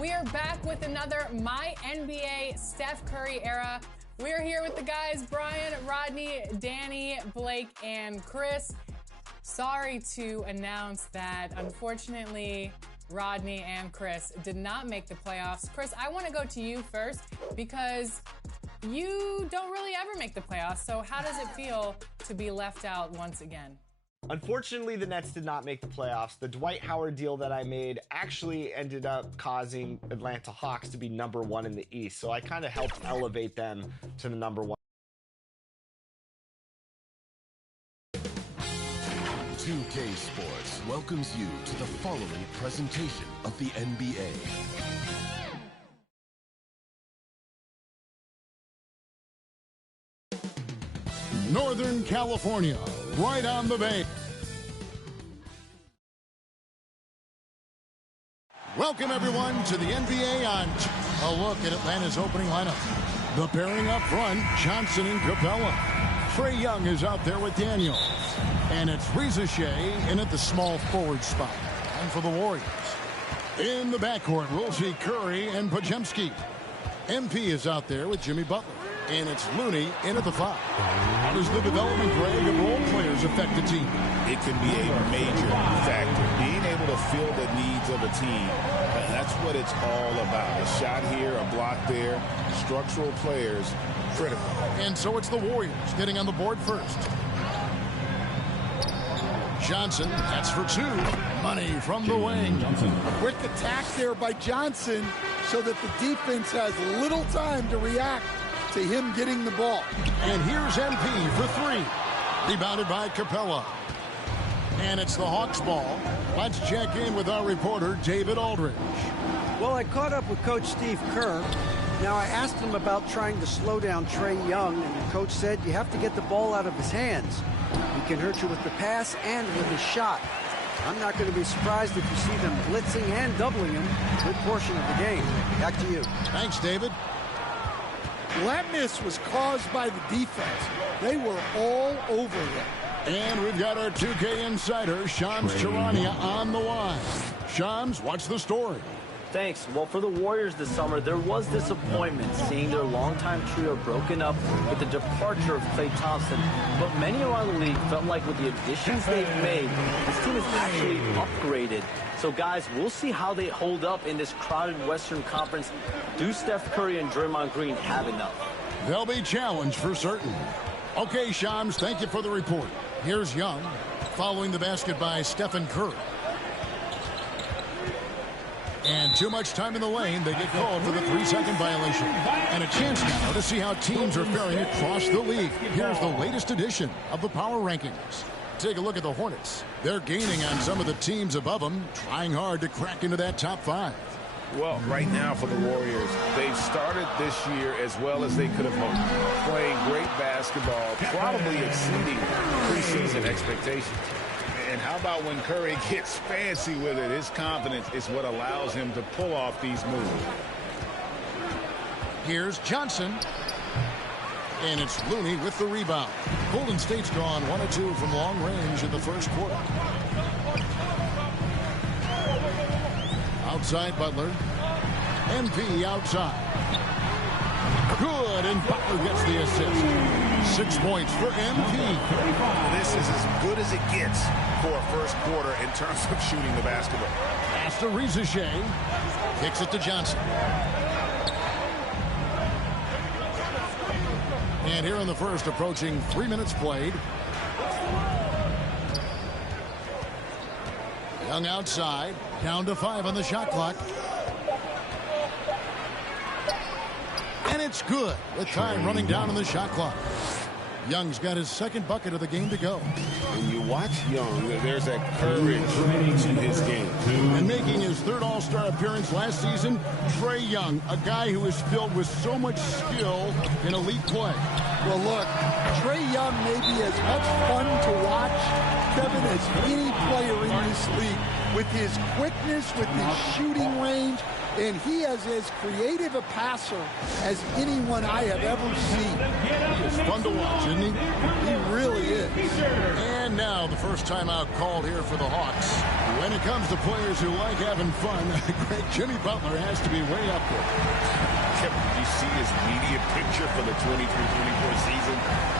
We are back with another My NBA Steph Curry era. We're here with the guys, Brian, Rodney, Danny, Blake, and Chris. Sorry to announce that, unfortunately, Rodney and Chris did not make the playoffs. Chris, I want to go to you first because you don't really ever make the playoffs. So how does it feel to be left out once again? Unfortunately, the Nets did not make the playoffs. The Dwight Howard deal that I made actually ended up causing Atlanta Hawks to be #1 in the East. So I kind of helped elevate them to the #1. 2K Sports welcomes you to the following presentation of the NBA. Northern California, right on the bay. Welcome, everyone, to the NBA on a look at Atlanta's opening lineup. The pairing up front, Johnson and Capella. Trae Young is out there with Daniel. And it's Reza Shea in at the small forward spot. And for the Warriors, in the backcourt, we'll see Curry and Podziemski. MP is out there with Jimmy Butler. And it's Looney in at the 5. How does the development, Greg, of role players affect the team? It can be a major factor. Being able to fill the needs of a team, that's what it's all about. A shot here, a block there, structural players, critical. And so it's the Warriors getting on the board first. Johnson, that's for 2. Money from the wing. Quick attack there by Johnson so that the defense has little time to react to him getting the ball. And here's MP for 3. Rebounded by Capella. And it's the Hawks ball. Let's check in with our reporter, David Aldridge. Well, I caught up with Coach Steve Kerr. Now, I asked him about trying to slow down Trae Young, and the coach said you have to get the ball out of his hands. He can hurt you with the pass and with his shot. I'm not going to be surprised if you see them blitzing and doubling him a good portion of the game. Back to you. Thanks, David. Well, that miss was caused by the defense. They were all over him. And we've got our 2K insider, Shams Charania, on the line. Shams, what's the story? Thanks. Well, for the Warriors this summer, there was disappointment seeing their longtime trio broken up with the departure of Klay Thompson. But many around the league felt like with the additions they've made, this team is actually upgraded. So, guys, we'll see how they hold up in this crowded Western Conference. Do Steph Curry and Draymond Green have enough? They'll be challenged for certain. Okay, Shams, thank you for the report. Here's Young, following the basket by Stephen Curry. And too much time in the lane, they get called for the 3-second violation. And a chance now to see how teams are faring across the league. Here's the latest edition of the Power Rankings. Take a look at the Hornets. They're gaining on some of the teams above them, trying hard to crack into that top 5. Well, right now for the Warriors, they've started this year as well as they could have hoped. Playing great basketball, probably exceeding preseason expectations. And how about when Curry gets fancy with it? His confidence is what allows him to pull off these moves. Here's Johnson. And it's Looney with the rebound. Golden State's drawn 1 of 2 from long range in the first quarter. Outside Butler. MP outside. Good, and Butler gets the assist. 6 points for MP. This is as good as it gets for a first quarter in terms of shooting the basketball. Pass to Reza Shea. Kicks it to Johnson. And here in the first, approaching 3 minutes played. Young outside. Down to 5 on the shot clock. And it's good with time running down on the shot clock. Young's got his second bucket of the game to go. When you watch Young, there's that courage in his game. And making his third All-Star appearance last season, Trae Young, a guy who is filled with so much skill in elite play. Well, look, Trae Young may be as much fun to watch, Kevin, as any player in this league. With his quickness, with his shooting range, and he is as creative a passer as anyone I have ever seen. It's fun to watch, isn't he? He really is. And now the first timeout called here for the Hawks. When it comes to players who like having fun, great Jimmy Butler has to be way up there. You see his media picture for the 23-24 season?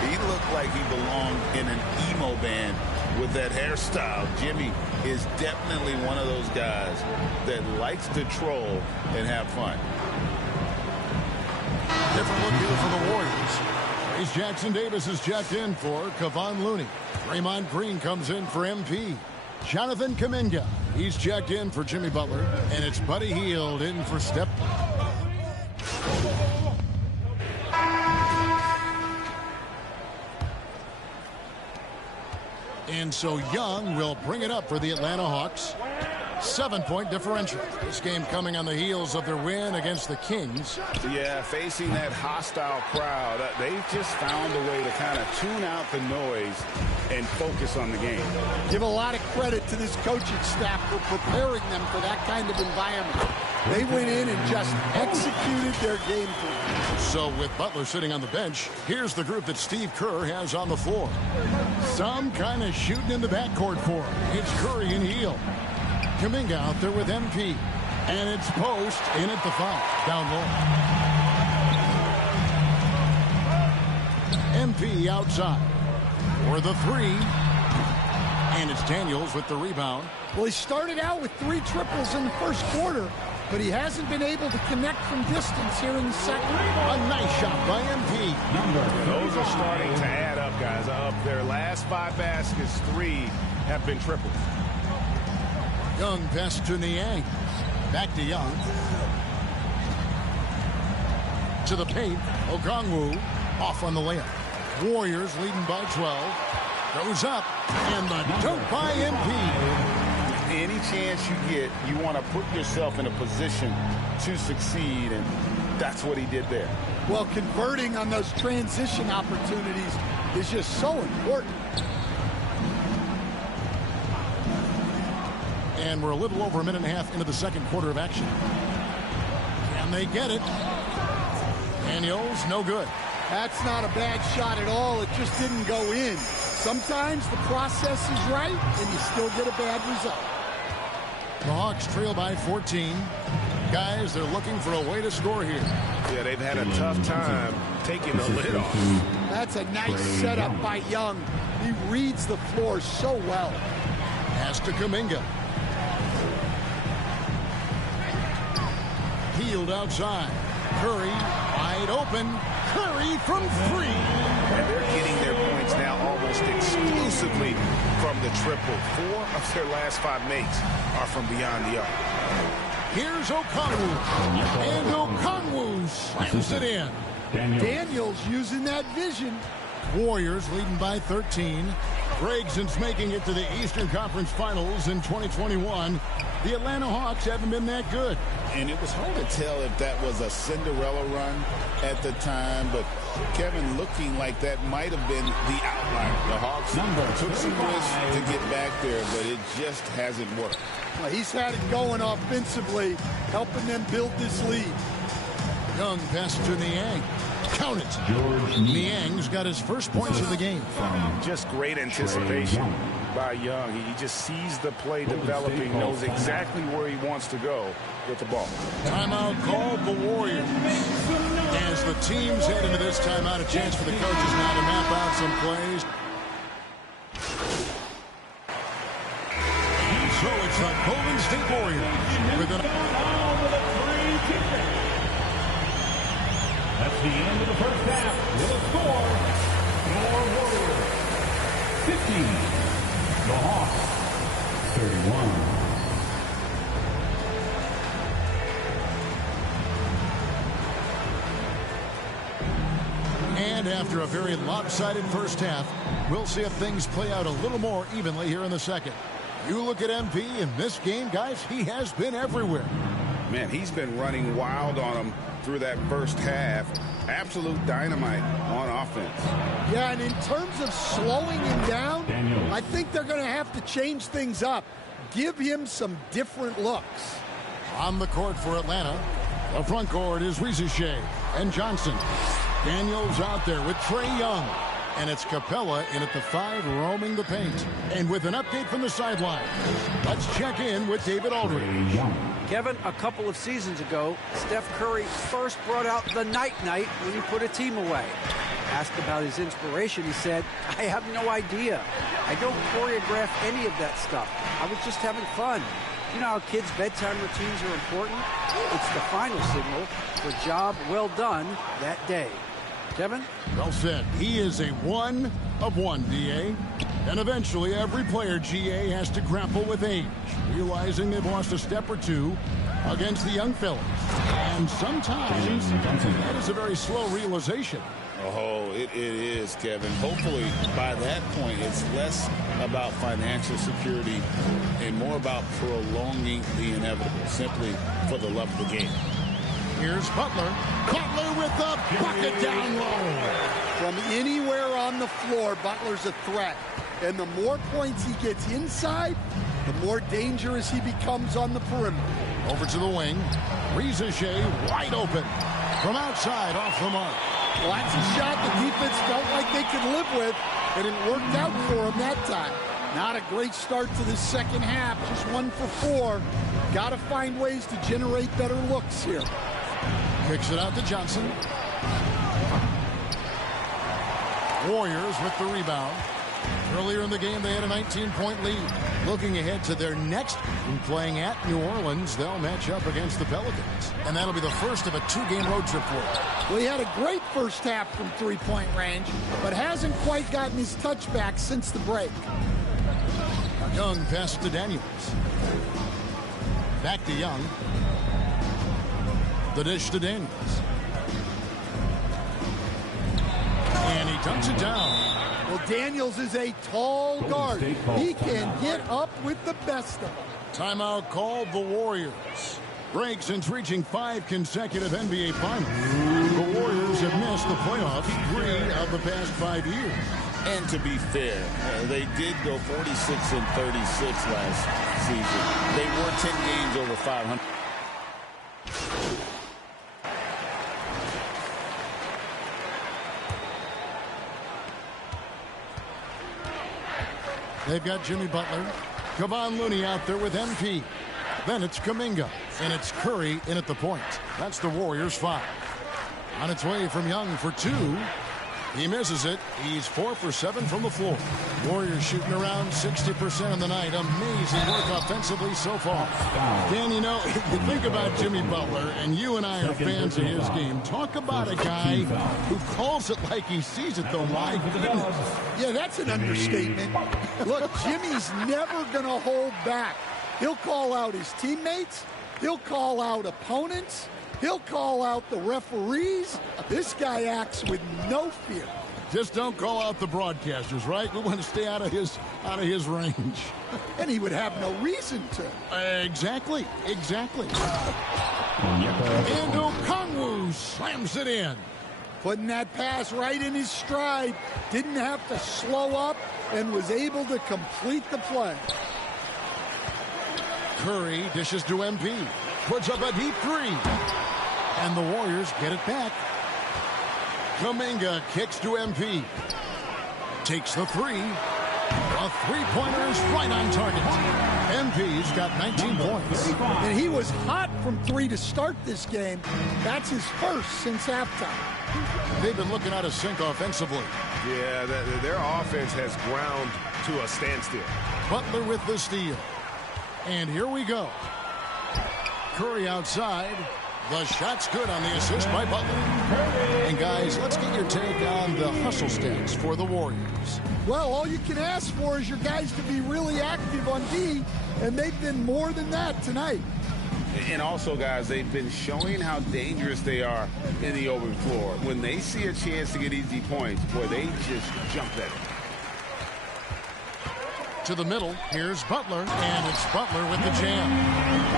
He looked like he belonged in an emo band with that hairstyle. Jimmy is definitely one of those guys that likes to troll and have fun. Different look here for the Warriors. Ace Jackson Davis is checked in for Kevon Looney. Draymond Green comes in for MP. Jonathan Kuminga, he's checked in for Jimmy Butler. And it's Buddy Hield in for Steph. And so Young will bring it up for the Atlanta Hawks. 7-point differential. This game coming on the heels of their win against the Kings. Yeah, facing that hostile crowd, they've just found a way to kind of tune out the noise and focus on the game. Give a lot of credit to this coaching staff for preparing them for that kind of environment. They went in and just executed their game plan. So with Butler sitting on the bench, here's the group that Steve Kerr has on the floor. Some kind of shooting in the backcourt for him. It's Curry and Hield. Kuminga out there with MP. And it's Post in at the foul. Down low. MP outside. For the three. And it's Daniels with the rebound. Well, he started out with 3 triples in the first quarter, but he hasn't been able to connect from distance here in the second. A nice shot by MP. Those are starting to add up, guys. Of their last 5 baskets, 3 have been triples. Young pass to Niang. Back to Young. To the paint. Okongwu off on the layup. Warriors leading by 12. Goes up. And the dunk by MP. Any chance you get, you want to put yourself in a position to succeed, and that's what he did there. Well, converting on those transition opportunities is just so important. And we're a little over a minute and a half into the second quarter of action. Can they get it? Daniels, no good. That's not a bad shot at all. It just didn't go in. Sometimes the process is right, and you still get a bad result. The Hawks trail by 14. Guys, they're looking for a way to score here. Yeah, they've had a tough time taking the lid off. That's a nice setup by Young. He reads the floor so well. Pass to Kuminga. Hield outside. Curry wide open. Curry from 3. And they're getting their points now almost exclusively from the triple. 4 of their last 5 makes are from beyond the arc. Here's Okongwu. And Okongwu slams it in. Daniels using that vision. Warriors leading by 13. Gregson's making it to the Eastern Conference Finals in 2021. The Atlanta Hawks haven't been that good. And it was hard to tell if that was a Cinderella run at the time, but Kevin, looking like that might have been the outlier. The Hawks took some risks to get back there, but it just hasn't worked. Well, he's had it going offensively, helping them build this lead. Young pass to Niang. Count it. Niang's got his first points of the game. Just great anticipation by Young. He just sees the play developing, knows exactly where he wants to go with the ball. Timeout called the Warriors. As the teams head into this timeout, a chance for the coaches now to map out some plays. So it's the Golden State Warriors with an... That's the end of the first half with a score. Your Warriors 50. The Hawks 31. And after a very lopsided first half, we'll see if things play out a little more evenly here in the second. You look at MP in this game, guys, he has been everywhere. Man, he's been running wild on him through that first half. Absolute dynamite on offense. Yeah, and in terms of slowing him down, I think they're going to have to change things up. Give him some different looks. On the court for Atlanta, the front court is Rizier and Johnson. Daniels out there with Trae Young. And it's Capella in at the 5, roaming the paint. And with an update from the sideline, let's check in with David Aldridge. Kevin, a couple of seasons ago, Steph Curry first brought out the night-night when he put a team away. Asked about his inspiration, he said, I have no idea. I don't choreograph any of that stuff. I was just having fun. You know how kids' bedtime routines are important? It's the final signal for a job well done that day. Kevin? Well said. He is a one of one, DA. And eventually, every player, GA, has to grapple with age, realizing they've lost a step or two against the young fellas. And sometimes that is a very slow realization. Oh, it is, Kevin. Hopefully, by that point, it's less about financial security and more about prolonging the inevitable, simply for the love of the game. Here's Butler. Butler with the bucket down low. From anywhere on the floor, Butler's a threat. And the more points he gets inside, the more dangerous he becomes on the perimeter. Over to the wing. Rizier wide open. From outside, off the mark. Well, that's a shot the defense felt like they could live with, and it worked out for him that time. Not a great start to the second half, just 1 for 4. Got to find ways to generate better looks here. Kicks it out to Johnson. Warriors with the rebound. Earlier in the game, they had a 19-point lead. Looking ahead to their next game, playing at New Orleans, they'll match up against the Pelicans. And that'll be the first of a 2-game road trip for them. Well, he had a great first half from three-point range, but hasn't quite gotten his touchback since the break. Young passes to Daniels. Back to Young. The dish to Daniels. And he dunks it down. Well, Daniels is a tall guard. He can get up with the best of them. Timeout called the Warriors. Break since reaching 5 consecutive NBA Finals. The Warriors have missed the playoffs 3 of the past 5 years. And to be fair, they did go 46 and 36 last season. They were 10 games over 500. They've got Jimmy Butler. Kevon Looney out there with MP. Then it's Kuminga. And it's Curry in at the point. That's the Warriors' 5. On its way from Young for 2. He misses it. He's 4 for 7 from the floor. Warriors shooting around 60% of the night. Amazing work offensively so far. Dan, you know, you think about Jimmy Butler, and you and I are fans of his game. Talk about a guy who calls it like he sees it, though. My goodness. Yeah, that's an understatement. Look, Jimmy's never going to hold back. He'll call out his teammates. He'll call out opponents. He'll call out the referees. This guy acts with no fear. Just don't call out the broadcasters, right? We want to stay out of his range. And he would have no reason to. Exactly. And Okongwu slams it in. Putting that pass right in his stride. Didn't have to slow up and was able to complete the play. Curry dishes to MP. Puts up a deep 3. And the Warriors get it back. Kuminga kicks to MP. Takes the 3. A three-pointer is right on target. MP's got 19 points. And he was hot from 3 to start this game. That's his first since halftime. They've been looking out of sync offensively. Yeah, their offense has ground to a standstill. Butler with the steal. And here we go. Curry outside. The shot's good on the assist by Butler. And guys, let's get your take on the hustle stats for the Warriors. Well, all you can ask for is your guys to be really active on D, and they've been more than that tonight. And also, guys, they've been showing how dangerous they are in the open floor. When they see a chance to get easy points, boy, they just jump at it. To the middle, here's Butler, and it's Butler with the jam.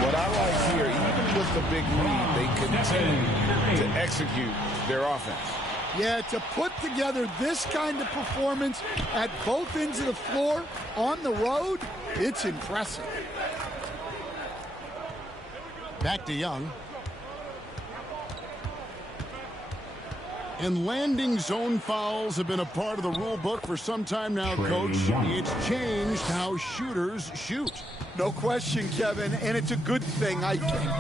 What I like here, even with the big lead, they continue to execute their offense. Yeah, to put together this kind of performance at both ends of the floor on the road, it's impressive. Back to Young. And landing zone fouls have been a part of the rule book for some time now, Coach. It's changed how shooters shoot. No question, Kevin, and it's a good thing, I think.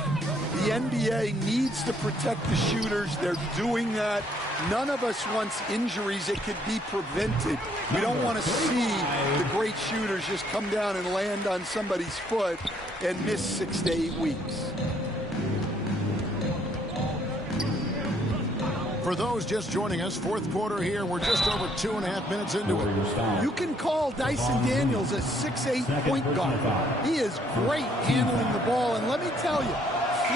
The NBA needs to protect the shooters. They're doing that. None of us wants injuries. It could be prevented. We don't want to see the great shooters just come down and land on somebody's foot and miss 6 to 8 weeks. For those just joining us, fourth quarter here. We're just over 2.5 minutes into it. You can call Dyson Daniels a 6'8" point guard. He is great handling the ball, and let me tell you,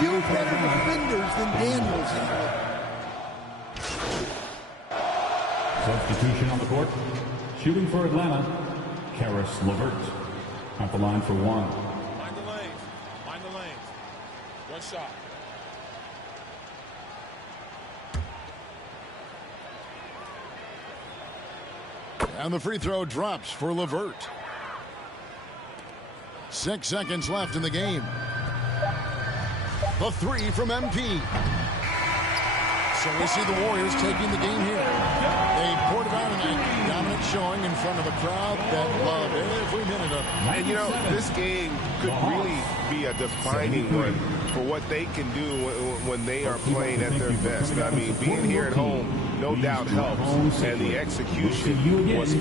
few better defenders than Daniels in the league. Substitution on the court. Shooting for Atlanta, Caris LeVert. At the line for one. Mind the lanes. Mind the lanes. One shot. And the free throw drops for LeVert. 6 seconds left in the game. The three from MP. So we see the Warriors taking the game here. They poured it on tonight. Dominant showing in front of a crowd that loved every minute of it. And, you know, this game could really be a defining one for what they can do when they are playing at their best. I mean, being here at home, no doubt helps. And the execution was...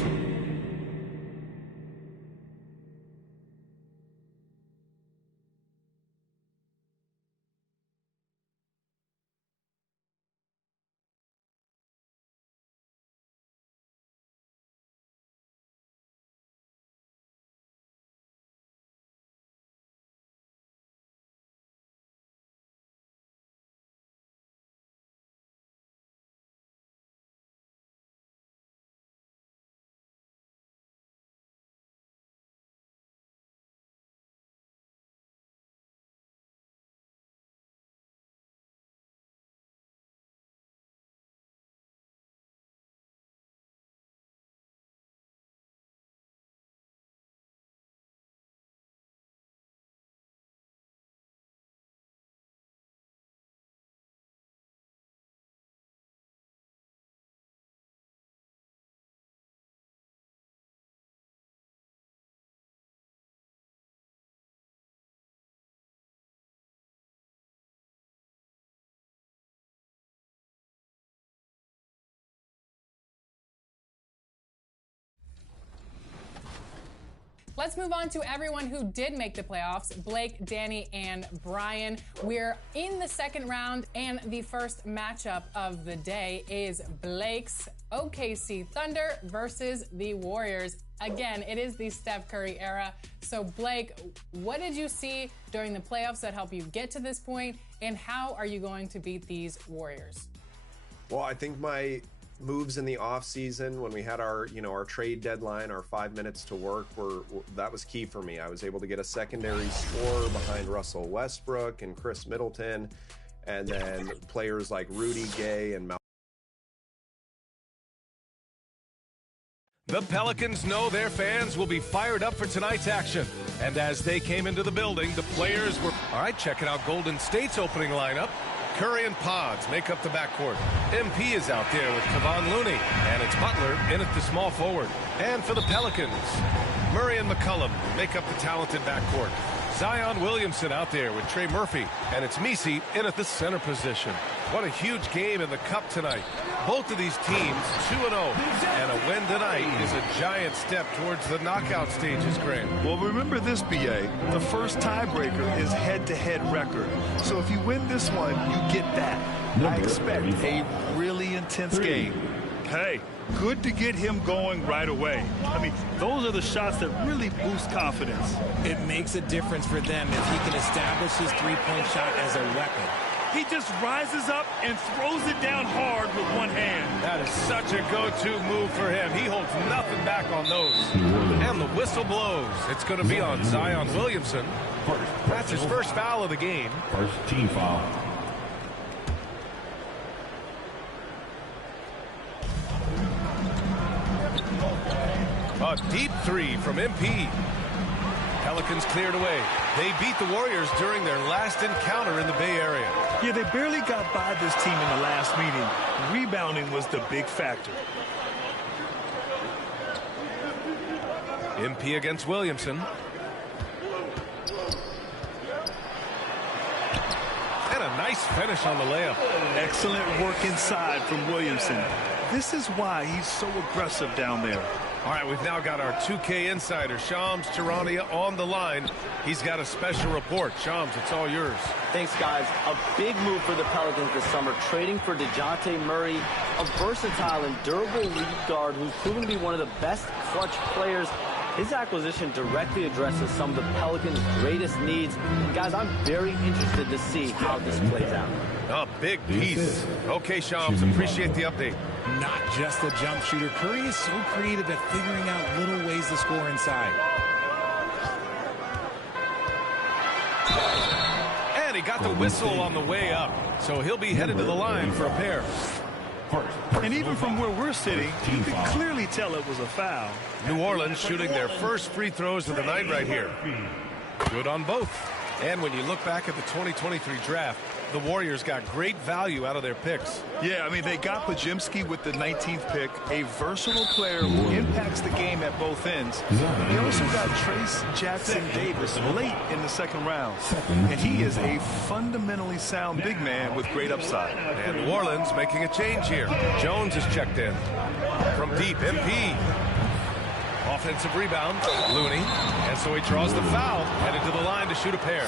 Let's move on to everyone who did make the playoffs, Blake, Danny, and Brian. We're in the second round, and the first matchup of the day is Blake's OKC Thunder versus the Warriors. Again, it is the Steph Curry era. So, Blake, what did you see during the playoffs that helped you get to this point, and how are you going to beat these Warriors? Well, I think my moves in the offseason when we had our trade deadline, our 5 minutes to work, that was key for me. I was able to get a secondary scorer behind Russell Westbrook and Chris Middleton, and then players like Rudy Gay and Mal. The Pelicans know their fans will be fired up for tonight's action. And as they came into the building, the players were... All right, checking out Golden State's opening lineup. Curry and Pods make up the backcourt. MP is out there with Kevon Looney, and it's Butler in at the small forward. And for the Pelicans, Murray and McCollum make up the talented backcourt. Zion Williamson out there with Trey Murphy, and it's Messi in at the center position. What a huge game in the Cup tonight. Both of these teams 2-0, and a win tonight is a giant step towards the knockout stages, Grant. Well, remember this, BA. The first tiebreaker is head-to-head record. So if you win this one, you get that. I expect a really intense game. Hey, good to get him going right away. I mean, those are the shots that really boost confidence. It makes a difference for them if he can establish his three-point shot as a weapon. He just rises up and throws it down hard with one hand. That is such a go-to move for him. He holds nothing back on those. And the whistle blows. It's going to be on Zion Williamson. That's his first foul of the game. First team foul. A deep three from MP. Pelicans cleared away. They beat the Warriors during their last encounter in the Bay Area. Yeah, they barely got by this team in the last meeting. Rebounding was the big factor. MP against Williamson. And a nice finish on the layup. Excellent work inside from Williamson. This is why he's so aggressive down there. All right, we've now got our 2K insider, Shams Charania, on the line. He's got a special report. Shams, it's all yours. Thanks, guys. A big move for the Pelicans this summer, trading for DeJounte Murray, a versatile and durable lead guard who's proven to be one of the best clutch players. His acquisition directly addresses some of the Pelicans' greatest needs. And guys, I'm very interested to see how this plays out. A big piece. Okay, Shams, appreciate the update. Not just a jump shooter. Curry is so creative at figuring out little ways to score inside. And he got the whistle on the way up, so he'll be headed to the line for a pair. And even from where we're sitting, you can clearly tell it was a foul. New Orleans shooting their first free throws of the night right here. Good on both. And when you look back at the 2023 draft, the Warriors got great value out of their picks. Yeah, I mean, they got Podziemski with the 19th pick, a versatile player who impacts the game at both ends. They also got Trace Jackson-Davis late in the second round. And he is a fundamentally sound big man with great upside. And New Orleans making a change here. Jones is checked in. From deep, MP. Offensive rebound, Looney. And so he draws the foul, headed to the line to shoot a pair.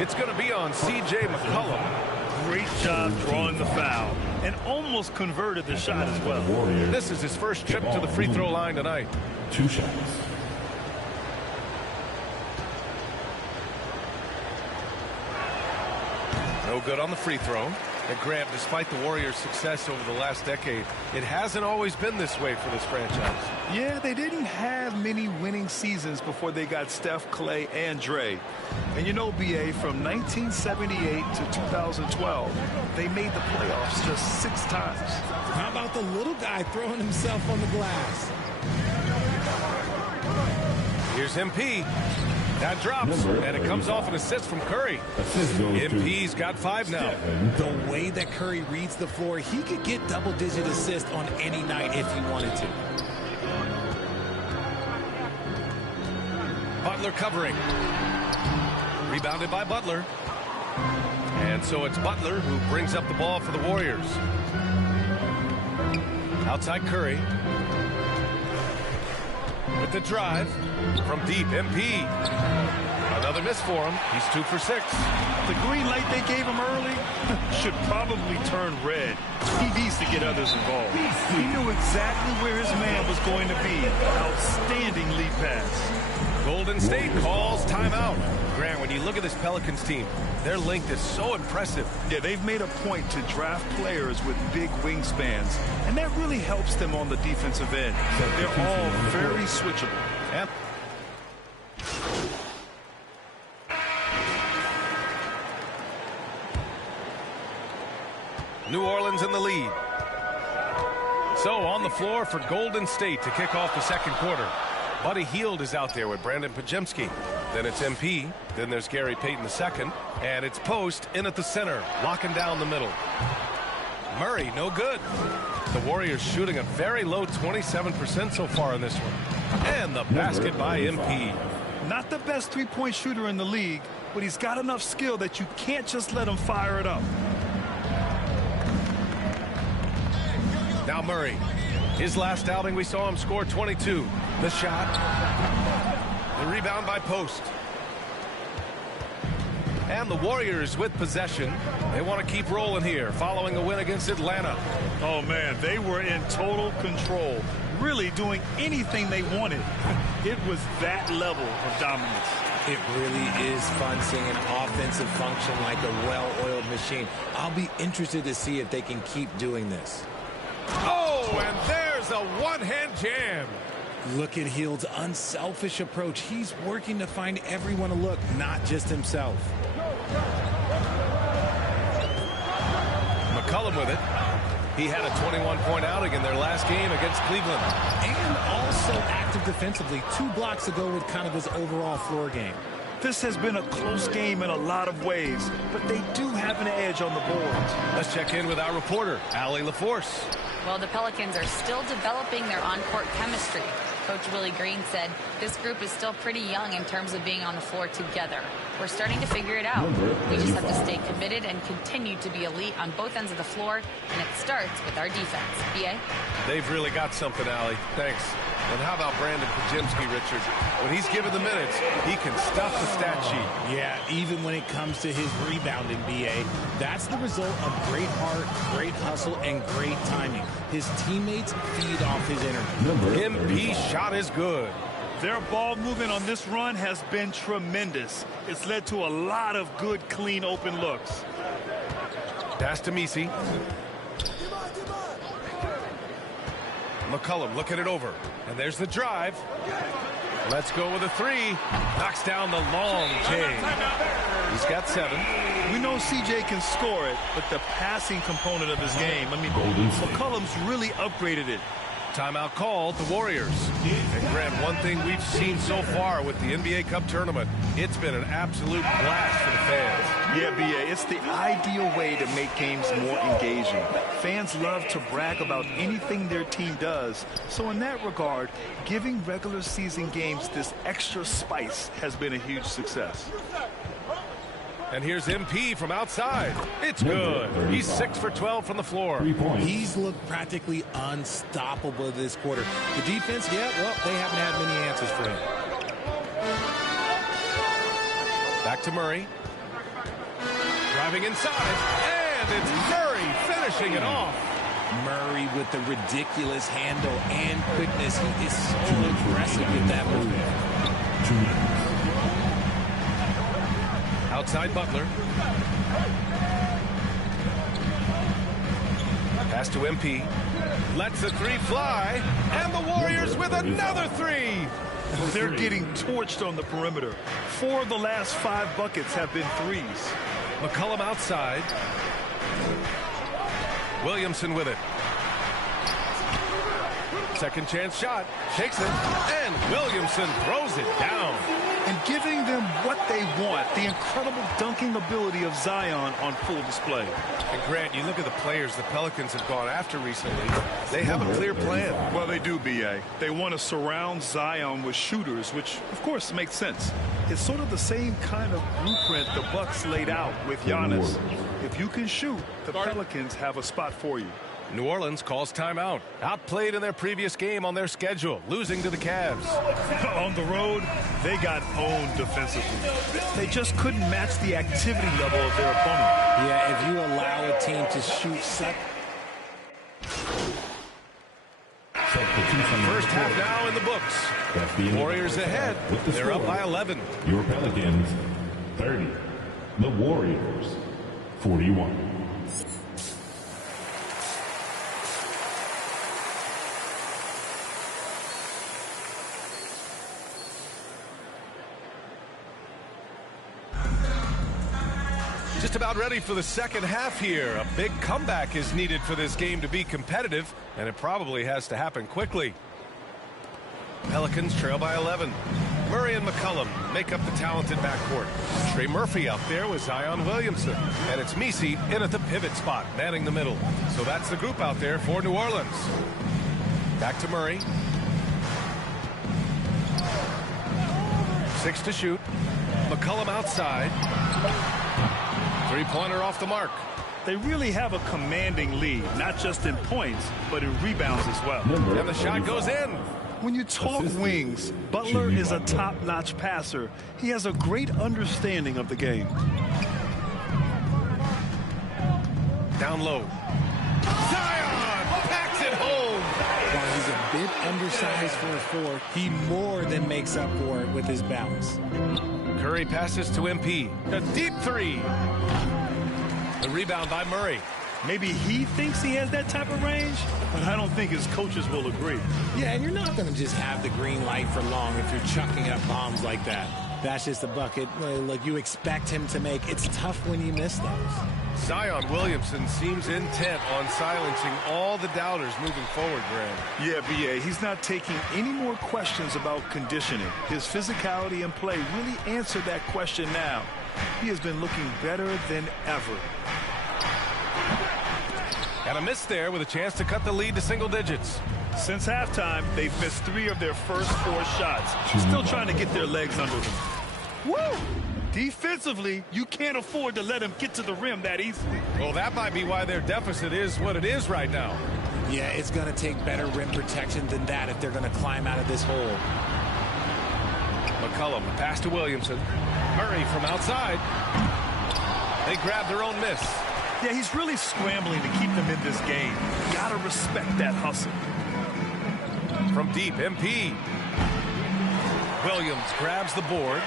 It's going to be on C.J. McCollum. Great job drawing the foul and almost converted the shot as well. This is his first trip to the free throw line tonight. 2 shots. No good on the free throw. And Graham, despite the Warriors' success over the last decade, it hasn't always been this way for this franchise. Yeah, they didn't have many winning seasons before they got Steph, Clay, and Dre. And you know, B.A., from 1978 to 2012, they made the playoffs just 6 times. How about the little guy throwing himself on the glass? Here's MP. That drops, and it comes off an assist from Curry. MP's got 5 now. The way that Curry reads the floor, he could get double-digit assists on any night if he wanted to. Butler covering. Rebounded by Butler. And so it's Butler who brings up the ball for the Warriors. Outside Curry. With the drive from deep, MP. Another miss for him. He's 2 for 6. The green light they gave him early should probably turn red. He needs to get others involved. He knew exactly where his man was going to be. Outstanding lead pass. Golden State calls timeout. Grant, when you look at this Pelicans team, their length is so impressive. Yeah, they've made a point to draft players with big wingspans, and that really helps them on the defensive end. They're all very switchable. Yep. New Orleans in the lead. So on the floor for Golden State to kick off the second quarter. Buddy Hield is out there with Brandon Podziemski. Then it's MP. Then there's Gary Payton II. And it's Post in at the center, locking down the middle. Murray, no good. The Warriors shooting a very low 27% so far in this one. And the basket by MP. Not the best three-point shooter in the league, but he's got enough skill that you can't just let him fire it up. Now Murray. His last outing, we saw him score 22. The shot. The rebound by Post. And the Warriors with possession. They want to keep rolling here following a win against Atlanta. Oh, man, they were in total control, really doing anything they wanted. It was that level of dominance. It really is fun seeing an offensive function like a well-oiled machine. I'll be interested to see if they can keep doing this. Oh, and there's a one-hand jam. Look at Hield's unselfish approach. He's working to find everyone a look, not just himself. McCollum with it. He had a 21-point outing in their last game against Cleveland. And also active defensively. 2 blocks ago with kind of his overall floor game. This has been a close game in a lot of ways, but they do have an edge on the boards. Let's check in with our reporter, Allie LaForce. Well, the Pelicans are still developing their on-court chemistry. Coach Willie Green said this group is still pretty young in terms of being on the floor together. We're starting to figure it out. We just have to stay committed and continue to be elite on both ends of the floor, and it starts with our defense. B.A.? They've really got something, Allie. Thanks. And how about Brandon Podziemski, Richard? When he's given the minutes, he can stuff the stat sheet. Yeah, even when it comes to his rebounding, B.A., that's the result of great heart, great hustle, and great timing. His teammates feed off his energy. MP shot is good. Their ball movement on this run has been tremendous. It's led to a lot of good, clean, open looks. Pass to Messi. McCollum looking it over. And there's the drive. Let's go with a 3. Knocks down the long J. He's got 7. We know CJ can score it, but the passing component of his game, McCollum's really upgraded it. Timeout called, the Warriors. And Grant, one thing we've seen so far with the NBA Cup tournament, it's been an absolute blast for the fans. Yeah, B.A., it's the ideal way to make games more engaging. Fans love to brag about anything their team does. So in that regard, giving regular season games this extra spice has been a huge success. And here's MP from outside. It's good. He's 6 for 12 from the floor. He's looked practically unstoppable this quarter. The defense, yeah, well, they haven't had many answers for him. Back to Murray. Driving inside. And it's Murray finishing it off. Murray with the ridiculous handle and quickness. He is so aggressive with that move. 2 minutes. Outside Butler. Pass to MP. Lets the 3 fly. And the Warriors with another 3. They're getting torched on the perimeter. 4 of the last 5 buckets have been 3s. McCollum outside. Williamson with it. Second chance shot. Takes it. And Williamson throws it down. And giving them what they want, the incredible dunking ability of Zion on full display. And Grant, you look at the players the Pelicans have gone after recently. They have a clear plan. Well, they do, B.A. They want to surround Zion with shooters, which, of course, makes sense. It's sort of the same kind of blueprint the Bucks laid out with Giannis. If you can shoot, the Pelicans have a spot for you. New Orleans calls timeout. Outplayed in their previous game on their schedule, losing to the Cavs. On the road, they got owned defensively. They just couldn't match the activity level of their opponent. Yeah, if you allow a team to shoot First half now in the books. Warriors ahead. They're up by 11. Your Pelicans, 30. The Warriors, 41. Just about ready for the second half here. A big comeback is needed for this game to be competitive, and it probably has to happen quickly. Pelicans trail by 11. Murray and McCollum make up the talented backcourt. Trey Murphy out there with Zion Williamson. And it's Messi in at the pivot spot, manning the middle. So that's the group out there for New Orleans. Back to Murray. 6 to shoot. McCollum outside. Three-pointer off the mark. They really have a commanding lead, not just in points, but in rebounds as well. And the shot goes in. When you talk wings, Butler is a top-notch passer. He has a great understanding of the game. Down low. Zion packs it home. While he's a bit undersized for a four, he more than makes up for it with his bounce. Curry passes to MP. A deep three. The rebound by Murray. Maybe he thinks he has that type of range, but I don't think his coaches will agree. Yeah, and you're not going to just have the green light for long if you're chucking up bombs like that. That's just a bucket like you expect him to make. It's tough when you miss those. Zion Williamson seems intent on silencing all the doubters moving forward, Graham. Yeah, B.A., he's not taking any more questions about conditioning. His physicality and play really answered that question now. He has been looking better than ever. And a miss there with a chance to cut the lead to single digits. Since halftime, they've missed 3 of their first 4 shots. Still trying to get their legs under them. Woo! Defensively, you can't afford to let him get to the rim that easily. Well, that might be why their deficit is what it is right now. Yeah, it's going to take better rim protection than that if they're going to climb out of this hole. McCollum, pass to Williamson. Murray from outside. They grab their own miss. Yeah, he's really scrambling to keep them in this game. Gotta respect that hustle. From deep, MP. Williams grabs the board.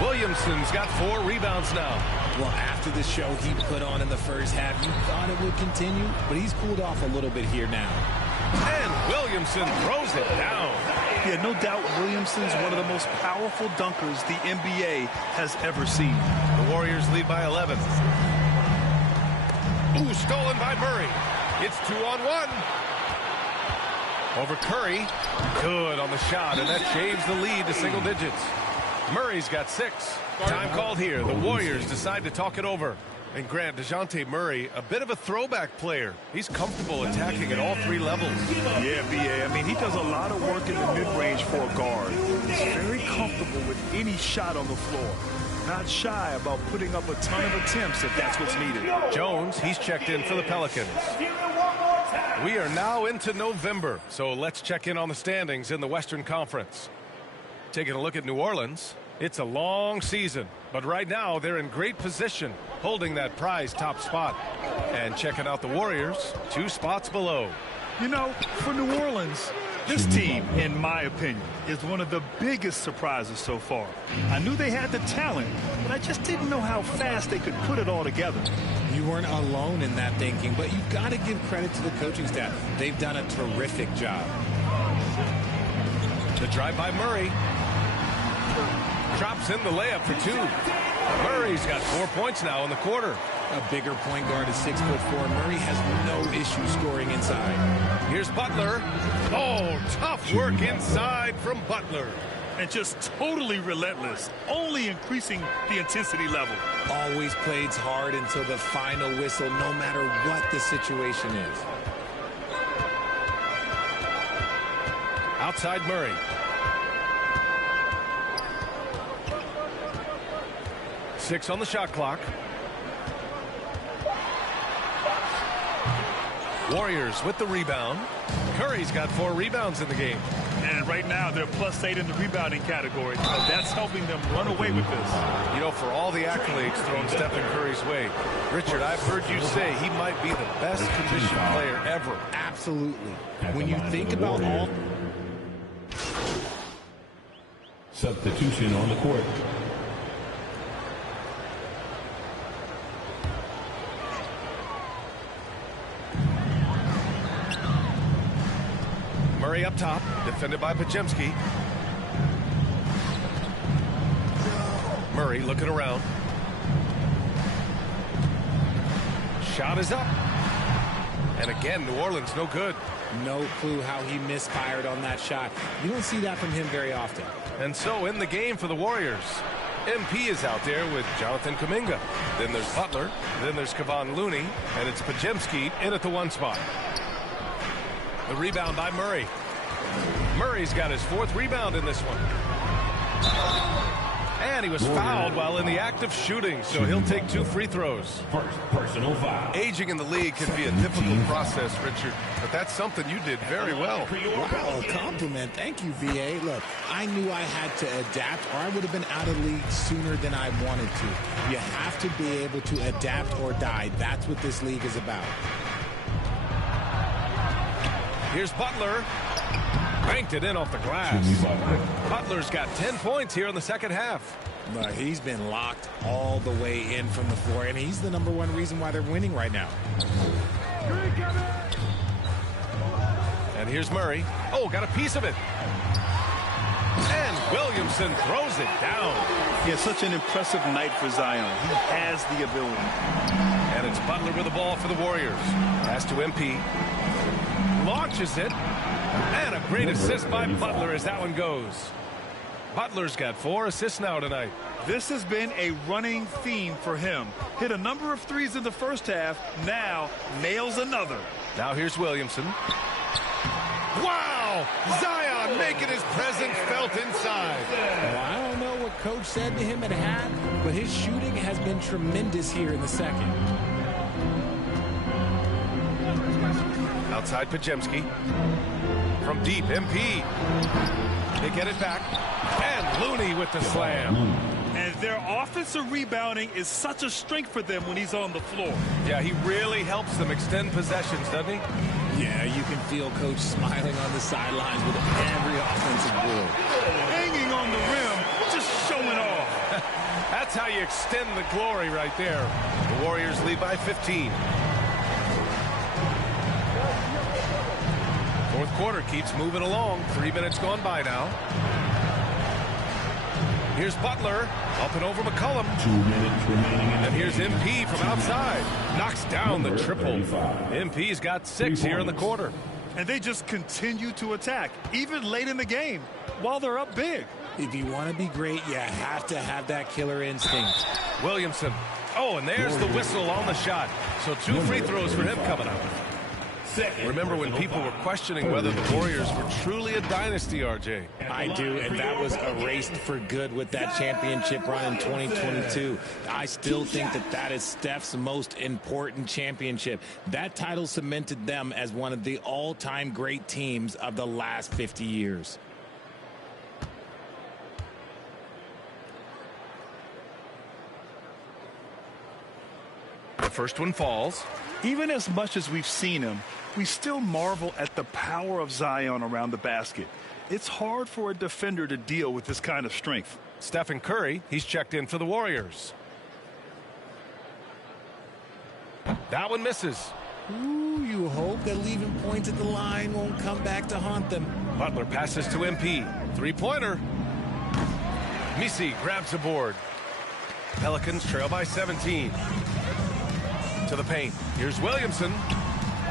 Williamson's got 4 rebounds now. Well, after the show he put on in the first half, you thought it would continue, but he's cooled off a little bit here now. And Williamson throws it down. Yeah, no doubt Williamson's one of the most powerful dunkers the NBA has ever seen. The Warriors lead by 11. Ooh, stolen by Murray. It's 2-on-1. Over Curry. Good on the shot, and that shaves the lead to single digits. Murray's got 6. Time called here. The Warriors decide to talk it over. And Grant, DeJounte Murray, a bit of a throwback player. He's comfortable attacking at all 3 levels. Yeah, B.A. I mean, he does a lot of work in the mid-range for a guard. He's very comfortable with any shot on the floor. Not shy about putting up a ton of attempts if that's what's needed. Jones, he's checked in for the Pelicans. We are now into November, so let's check in on the standings in the Western Conference. Taking a look at New Orleans, it's a long season, but right now they're in great position, holding that prize top spot. And checking out the Warriors, 2 spots below. You know, for New Orleans, this team, in my opinion, is one of the biggest surprises so far. I knew they had the talent, but I just didn't know how fast they could put it all together. You weren't alone in that thinking, but you've got to give credit to the coaching staff. They've done a terrific job. The drive by Murray. Drops in the layup for 2. Murray's got 4 points now in the quarter. A bigger point guard is 6'4". Murray has no issue scoring inside. Here's Butler. Oh, tough work inside from Butler. And just totally relentless, only increasing the intensity level. Always plays hard until the final whistle, no matter what the situation is. Outside Murray. Six on the shot clock. Warriors with the rebound. Curry's got 4 rebounds in the game. And right now they're +8 in the rebounding category. So that's helping them run away with this. You know, for all the accolades thrown Stephen Curry's way, Richard, I've heard you say he might be the best conditioned player ever. Absolutely. When you think about all... Substitution on the court. Murray up top, defended by Podziemski. Murray looking around. Shot is up. And again, New Orleans no good. No clue how he misfired on that shot. You don't see that from him very often. And so in the game for the Warriors, MP is out there with Jonathan Kuminga. Then there's Butler. Then there's Kevon Looney. And it's Podziemski in at the 1 spot. The rebound by Murray. Murray's got his 4th rebound in this one. And he was fouled while in the act of shooting, so he'll take 2 free throws. First personal foul. Aging in the league can be a difficult process, Richard, but that's something you did very well. Wow, a compliment. Thank you, VA. Look, I knew I had to adapt, or I would have been out of the league sooner than I wanted to. You have to be able to adapt or die. That's what this league is about. Here's Butler. Banked it in off the glass. Butler's got 10 points here in the second half. Look, he's been locked all the way in from the floor, and he's the #1 reason why they're winning right now. And here's Murray. Oh, got a piece of it. And Williamson throws it down. Yeah, such an impressive night for Zion. He has the ability. And it's Butler with the ball for the Warriors. Pass to MP. Launches it. And a great assist by Butler as that one goes. Butler's got 4 assists now tonight. This has been a running theme for him. Hit a number of threes in the first half. Now nails another. Now here's Williamson. Wow! Zion making his presence felt inside. Well, I don't know what Coach said to him at half, but his shooting has been tremendous here in the second. Outside Pajemski. From deep, MP. They get it back. And Looney with the slam. And their offensive rebounding is such a strength for them when he's on the floor. Yeah, he really helps them extend possessions, doesn't he? Yeah, you can feel Coach smiling on the sidelines with every offensive board. Hanging on the rim, just showing off. That's how you extend the glory right there. The Warriors lead by 15. Fourth quarter keeps moving along. 3 minutes gone by now. Here's Butler. Up and over McCollum. 2 minutes remaining. And here's MP from outside. Knocks down the triple. MP's got 6 here in the quarter. And they just continue to attack, even late in the game, while they're up big. If you want to be great, you have to have that killer instinct. Williamson. Oh, and there's the whistle on the shot. So 2 free throws for him coming up. Remember when people were questioning whether the Warriors were truly a dynasty, RJ? I do, and that was erased for good with that championship run in 2022. I still think that is Steph's most important championship. That title cemented them as one of the all-time great teams of the last 50 years. The first one falls. Even as much as we've seen him, we still marvel at the power of Zion around the basket. It's hard for a defender to deal with this kind of strength. Stephen Curry, he's checked in for the Warriors. That one misses. Ooh, you hope that leaving points at the line won't come back to haunt them. Butler passes to MP. 3-pointer. Misi grabs the board. Pelicans trail by 17. To the paint. Here's Williamson.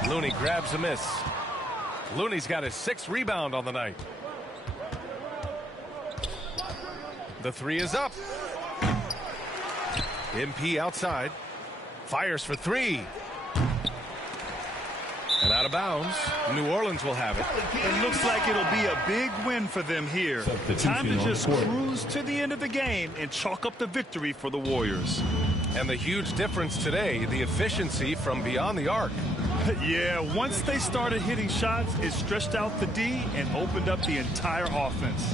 Looney grabs a miss. Looney's got his 6th rebound on the night. The 3 is up. MP outside. Fires for 3. And out of bounds. New Orleans will have it. It looks like it'll be a big win for them here. Time to just cruise to the end of the game and chalk up the victory for the Warriors. And the huge difference today, the efficiency from beyond the arc. Yeah, once they started hitting shots, it stretched out the D and opened up the entire offense.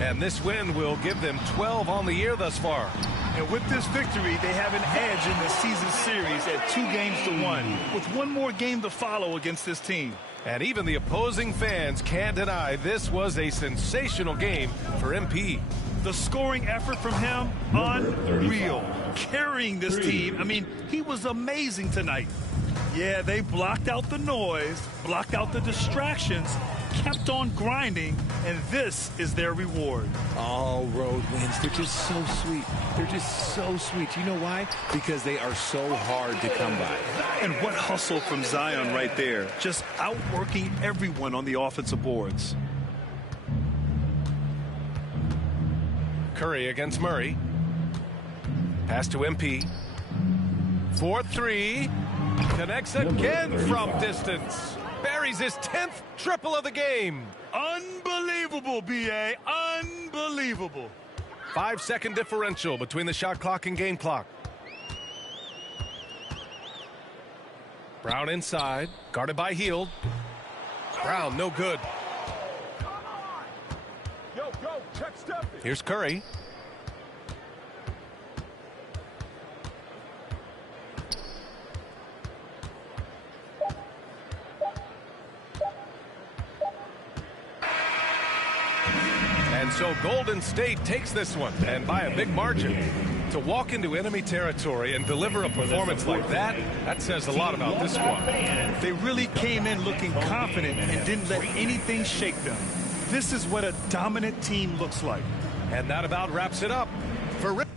And this win will give them 12 on the year thus far. And with this victory, they have an edge in the season series at 2-1, with one more game to follow against this team. And even the opposing fans can't deny this was a sensational game for MP. The scoring effort from him, unreal. Carrying this team, I mean, he was amazing tonight. Yeah, they blocked out the noise, blocked out the distractions, kept on grinding, and this is their reward. All road wins. They're just so sweet. They're just so sweet. You know why? Because they are so hard to come by. And what hustle from Zion right there. Just outworking everyone on the offensive boards. Curry against Murray. Pass to MP. 4-3. Connects again from distance. Buries his 10th triple of the game. Unbelievable, B.A. Unbelievable. 5-second differential between the shot clock and game clock. Brown inside, guarded by Hield. Brown, no good. Yo, check Steph. Here's Curry. And so Golden State takes this one, and by a big margin. To walk into enemy territory and deliver a performance like that, that says a lot about this squad. They really came in looking confident and didn't let anything shake them. This is what a dominant team looks like. And that about wraps it up. For Rick